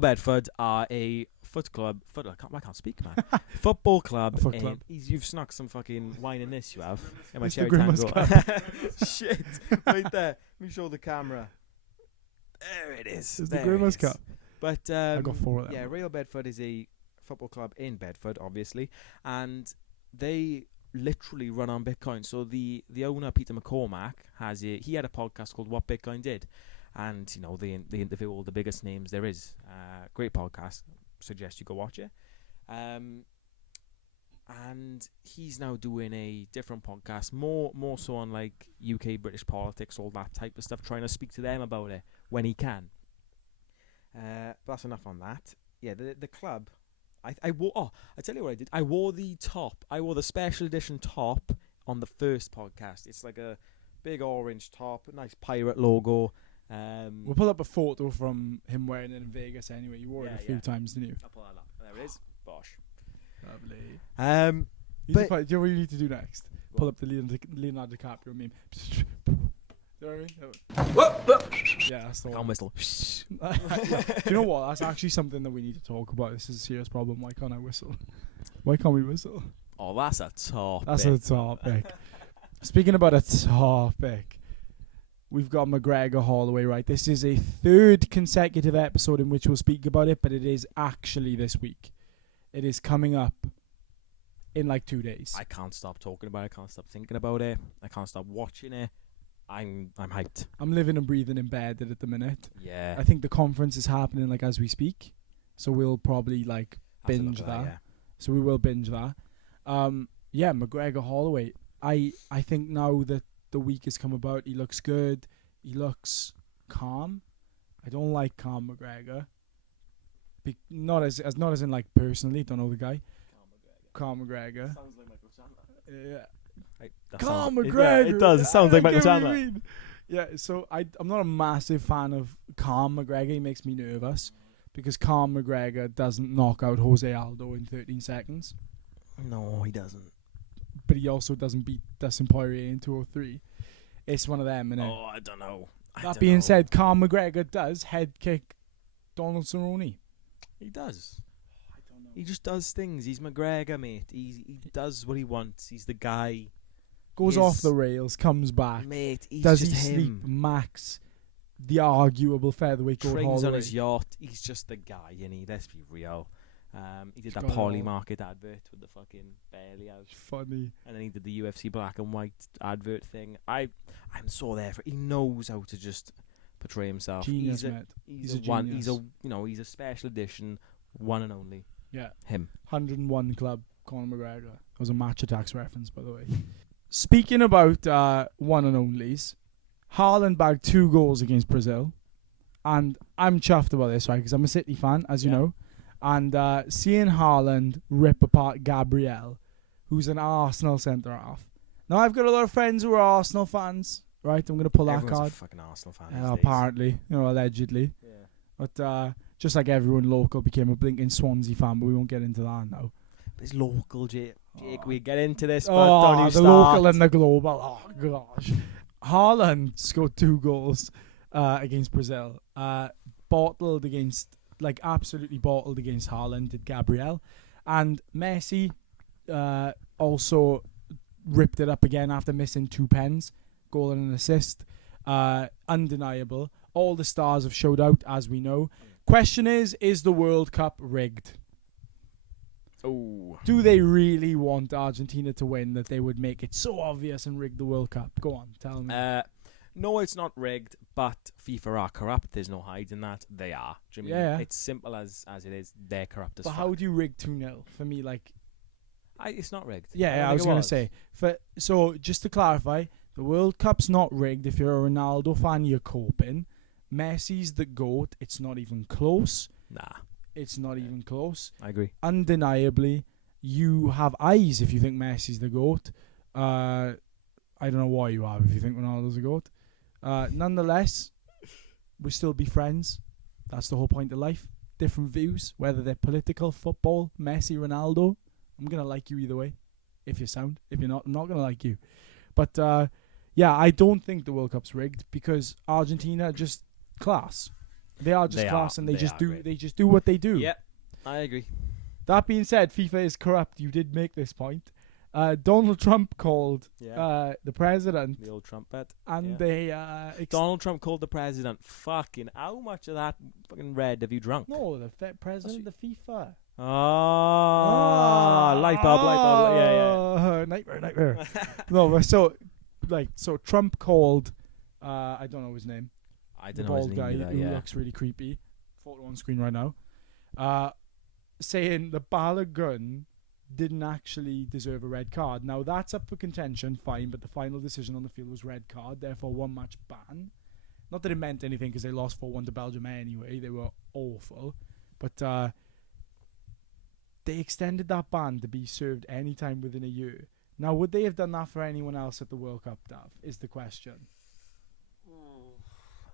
Bedford are a I can't speak, man. Football club. A foot club. You've snuck some fucking wine in this, you have. Yeah, my It's the cherry Grimace tango. Shit. Right there. Let me show the camera. There it is. It's the There Grimace it is. Cup. But, I got 4 of them. yeah, Real Bedford is a football club in Bedford, obviously. And they literally run on Bitcoin. So the owner, Peter McCormack, he had a podcast called What Bitcoin Did. And, you know, they interview all the biggest names there is. Great podcast. Suggest you go watch it. And he's now doing a different podcast, more so on like UK British politics, all that type of stuff, trying to speak to them about it when he can. But that's enough on that. Yeah, the club. I tell you what I did. I wore the special edition top on the first podcast. It's like a big orange top, a nice pirate logo. We'll pull up a photo from him wearing it in Vegas anyway. You wore it a few times, didn't you? I'll pull that up. There it is. Bosh. Lovely. But Do you know what you need to do next? What? Pull up the Leonardo DiCaprio meme. You know what I mean? Yeah, that's the Can't one. whistle. Yeah. Do you know what? That's actually something that we need to talk about. This is a serious problem. Why can't I whistle? Why can't we whistle? Oh, that's a topic. That's a topic. Speaking about a topic, we've got McGregor Holloway, right? This is a 3rd consecutive episode in which we'll speak about it, but it is actually this week. It is coming up in like 2 days. I can't stop talking about it. I can't stop thinking about it. I can't stop watching it. I'm hyped. I'm living and breathing in bed at the minute. Yeah. I think the conference is happening like as we speak, so we'll probably like Have to binge look at that. yeah. So we will binge that. Yeah, McGregor Holloway. I think now that the week has come about, he looks good. He looks calm. I don't like calm McGregor. Not as in like personally. Don't know the guy. Calm McGregor. Sounds like Michael Chandler. Yeah. That Calm sounds- McGregor. It does. It sounds like I Michael get what you Chandler. mean. Yeah, so I'm not a massive fan of Calm McGregor. He makes me nervous because Calm McGregor doesn't knock out Jose Aldo in 13 seconds. No, he doesn't. But he also doesn't beat Dustin Poirier in 203. It's one of them, innit? Oh, I don't know. That being said, Calm McGregor does head kick Donald Cerrone. he does. I don't know. He just does things. He's McGregor, mate. He does what he wants. He's the guy. Goes He off is- the rails, comes back. Mate, he's Does just he him. sleep Max, the arguable featherweight gold Trains on Holloway? his yacht. He's just the guy, and let's be real. He did He's that got it Poly all. Market advert with the fucking belly out, Funny. and then he did the UFC black and white advert thing. I'm so there for. He knows how to just portray himself. Genius, he's a, mate. he's He's a a one. He's genius. he's a special edition, one and only. Yeah. Him. 101 Club, Conor McGregor. That was a Match Attax reference, by the way. Speaking about one and onlys, Haaland bagged 2 goals against Brazil. And I'm chuffed about this, right, because I'm a City fan, as you Yeah. know. And seeing Haaland rip apart Gabriel, who's an Arsenal centre-half. Now, I've got a lot of friends who are Arsenal fans, right? I'm going to pull that Everyone's card. a fucking Arsenal fan. these days. Apparently, allegedly. Yeah. But just like everyone local became a blinking Swansea fan, but we won't get into that now. But it's local, Jake. Oh. We get into this, but don't you the start. local and the global. Oh, gosh. Haaland scored 2 goals against Brazil. Absolutely bottled against Haaland, did Gabriel. And Messi also ripped it up again after missing 2 pens. Goal and an assist. Undeniable. All the stars have showed out, as we know. Question is the World Cup rigged? Oh. Do they really want Argentina to win that they would make it so obvious and rig the World Cup? Go on, tell me. No, it's not rigged, but FIFA are corrupt. There's no hiding that. They are. Do you know what I mean? Yeah. It's simple as it is. They're corrupt as But fuck. how do you rig 2-0? For me, It's not rigged. yeah, I was going to say. So, just to clarify, the World Cup's not rigged. If you're a Ronaldo fan, you're coping. Messi's the GOAT. It's not even close. Nah, It's not even close. I agree. Undeniably, you have eyes if you think Messi's the GOAT. I don't know why you have if you think Ronaldo's the GOAT. Nonetheless, we'll still be friends. That's the whole point of life. Different views, whether they're political, football, Messi, Ronaldo. I'm going to like you either way. If you're sound. If you're not, I'm not going to like you. But, yeah, I don't think the World Cup's rigged because Argentina are just class. They are just class, and they just do what they do. Yeah, I agree. That being said, FIFA is corrupt. You did make this point. Donald Trump called the president. The old trumpet. And they... Donald Trump called the president. Fucking, how much of that fucking red have you drunk? No, the president of the FIFA. Light bulb. Yeah. Nightmare. No, so Trump called, I don't know his name. I the don't know his bald name guy either, who looks really creepy. Photo on screen right now. Saying the ballot gun didn't actually deserve a red card. Now that's up for contention, fine, but the final decision on the field was red card, therefore 1 match ban. Not that it meant anything because they lost 4-1 to Belgium anyway. They were awful. But they extended that ban to be served anytime within a year. Now, would they have done that for anyone else at the World Cup, Dav, is the question.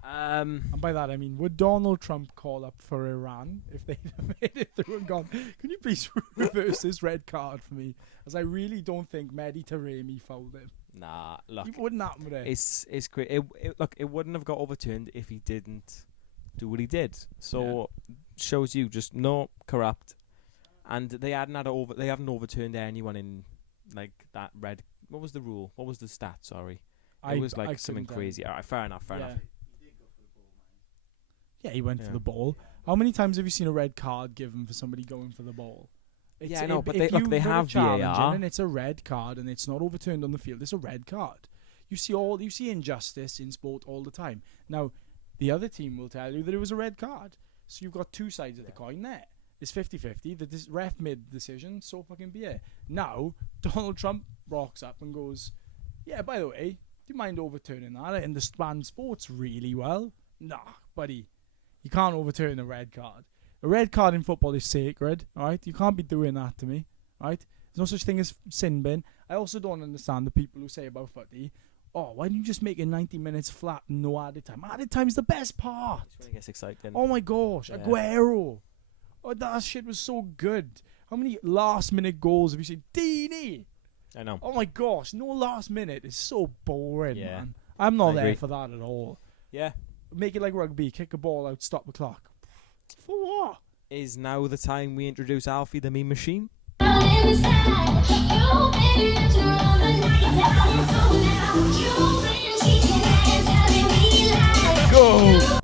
And by that, I mean, would Donald Trump call up for Iran if they made it through and gone, can you please reverse this red card for me? As I really don't think Mehdi Taremi fouled him. Nah, look. It wouldn't happen with it. It's great. Look, it wouldn't have got overturned if he didn't do what he did. So, shows you just no corrupt. And they haven't overturned anyone in, like, that red. What was the rule? What was the stat? Sorry. It was like something crazy. All right, fair enough. Yeah, he went for the ball. How many times have you seen a red card given for somebody going for the ball? But they have VAR, and it's a red card, and it's not overturned on the field. It's a red card. You see injustice in sport all the time. Now, the other team will tell you that it was a red card. So you've got two sides of the coin there. It's 50-50. The ref made the decision, so fucking be it. Now, Donald Trump rocks up and goes, yeah, by the way, do you mind overturning that? I understand sports really well. Nah, buddy. You can't overturn a red card. A red card in football is sacred, all right? You can't be doing that to me, all right? There's no such thing as sin bin. I also don't understand the people who say about footy, oh, why don't you just make it 90 minutes flat, no added time? Added time's the best part. That's when it gets exciting. Oh, my gosh. Yeah. Aguero. Oh, that shit was so good. How many last-minute goals have you seen? Dini. I know. Oh, my gosh. No last minute. It's so boring, man. I'm not there for that at all. Yeah. Make it like rugby. Kick a ball out, stop the clock. For what? Is now the time we introduce Alfie the meme machine? Go!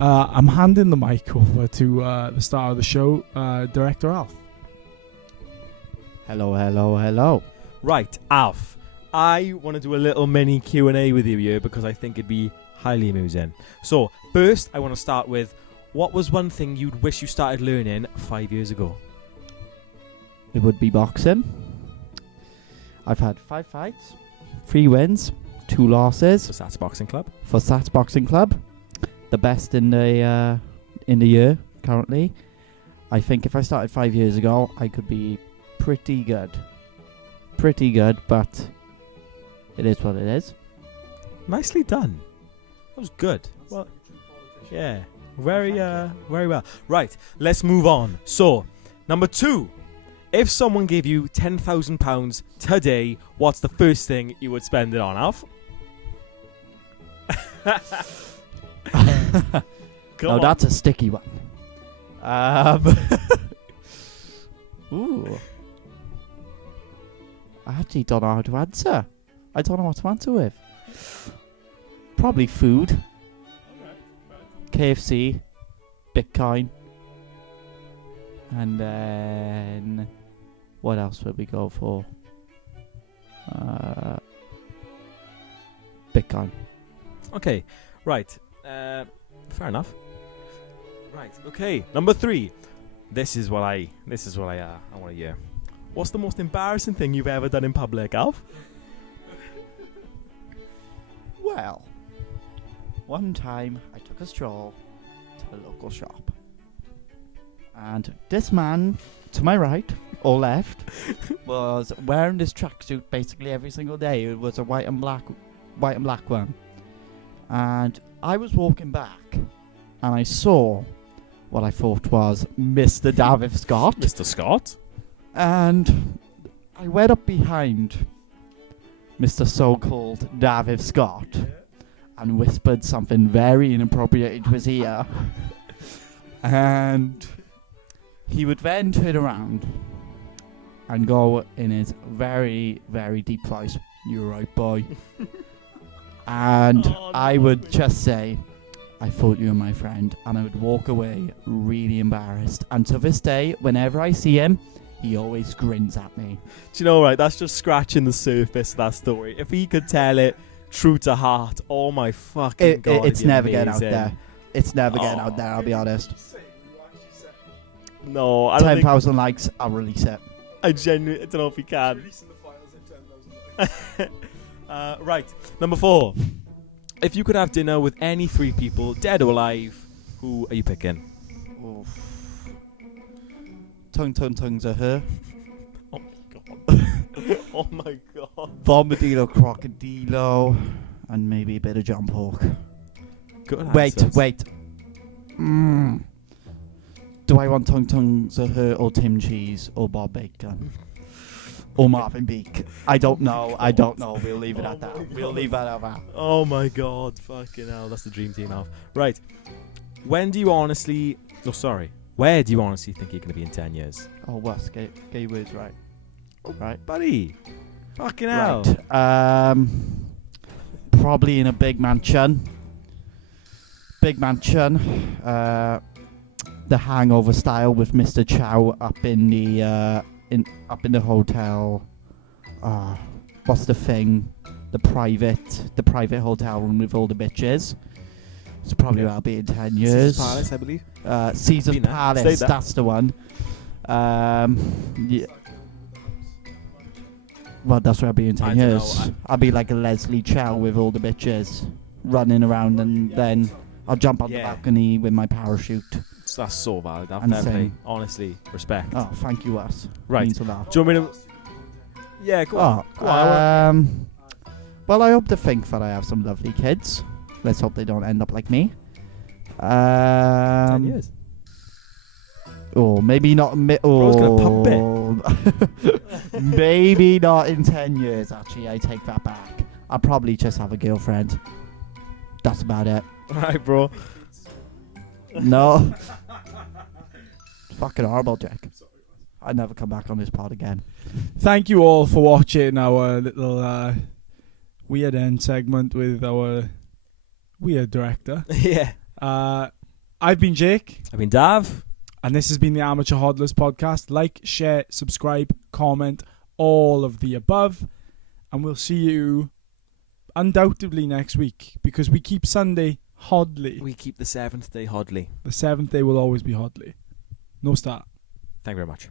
I'm handing the mic over to the star of the show, Director Alf. Hello. Right, Alf. I want to do a little mini Q&A with you here because I think it'd be highly amusing. So, first, I want to start with, what was one thing you'd wish you started learning 5 years ago? It would be boxing. I've had 5 fights, 3 wins, 2 losses. For Sats Boxing Club? For Sats Boxing Club. The best in the year, currently. I think if I started 5 years ago, I could be pretty good. But it is what it is. Nicely done. That was good. Well, yeah, very well. Right, let's move on. So, number 2, if someone gave you £10,000 today, what's the first thing you would spend it on, Alf? No, that's a sticky one. Ooh, I actually don't know how to answer. I don't know what to answer with. Probably food. KFC, Bitcoin, and then what else would we go for? Bitcoin. Okay, right. Fair enough. Right. Okay. Number 3. This is what I want to hear. What's the most embarrassing thing you've ever done in public, Alf? Well, one time I took a stroll to a local shop, and this man to my right or left was wearing this tracksuit basically every single day. It was a white and black one, and I was walking back, and I saw what I thought was Mr. David Scott. Mr. Scott? And I went up behind Mr. So-called David Scott and whispered something very inappropriate into his ear. And he would then turn around and go in his very, very deep voice, "You're right, boy." And I would just say, "I thought you were my friend," and I would walk away really embarrassed. And to this day, whenever I see him, he always grins at me. Do you know, right, that's just scratching the surface of that story. If he could tell it true to heart, oh my fucking God. It's it'd be never getting out amazing. there. It's never getting out there, I'll be honest. No, I don't 10,000 likes, I'll release it. I genuinely don't know if he can. Right, number 4. If you could have dinner with any 3 people, dead or alive, who are you picking? Oof. Tongues are her. Oh my God. Oh my God. Bombadillo, Crocodilo, and maybe a bit of John Pork. Good Wait. answers. Do I want tongues of her or Tim Cheese or Bob Bacon? Or Marvin Beak? I don't know. We'll leave it at that. We'll leave it at that. Oh my God. Fucking hell. That's the dream team now. Right. Where do you honestly think you're going to be in 10 years? Oh, what's gay words, right? Right. Buddy. Fucking hell. Right. Probably in a big mansion. The Hangover style with Mr. Chow up in the hotel. What's the thing? The private hotel room with all the bitches. It's probably where I'll be in 10 years. Caesar's Palace, I believe. Caesar's Palace, that's the one. Yeah. Well, that's where I'll be in 10 years. I'll be like a Leslie Chow with all the bitches running around, and then I'll jump on the balcony with my parachute. That's so valid. And Definitely. Honestly, respect. Oh, thank you, us. Right. Means a lot. Do you want me to... Yeah, go on. Well, I hope to think that I have some lovely kids. Let's hope they don't end up like me. 10 years. Oh, maybe not. Bro's gonna pump it. Maybe not in 10 years, actually. I take that back. I'll probably just have a girlfriend. That's about it. Alright, bro. No. Fucking horrible, Jack. I'd never come back on this pod again. Thank you all for watching our little weird end segment with our weird director. Yeah. I've been Jake. I've been Dav. And this has been the Amateur Hodlers podcast. Like, share, subscribe, comment, all of the above. And we'll see you undoubtedly next week, because we keep Sunday Hodley. We keep the 7th day Hodley. The 7th day will always be Hodley. No start. Thank you very much.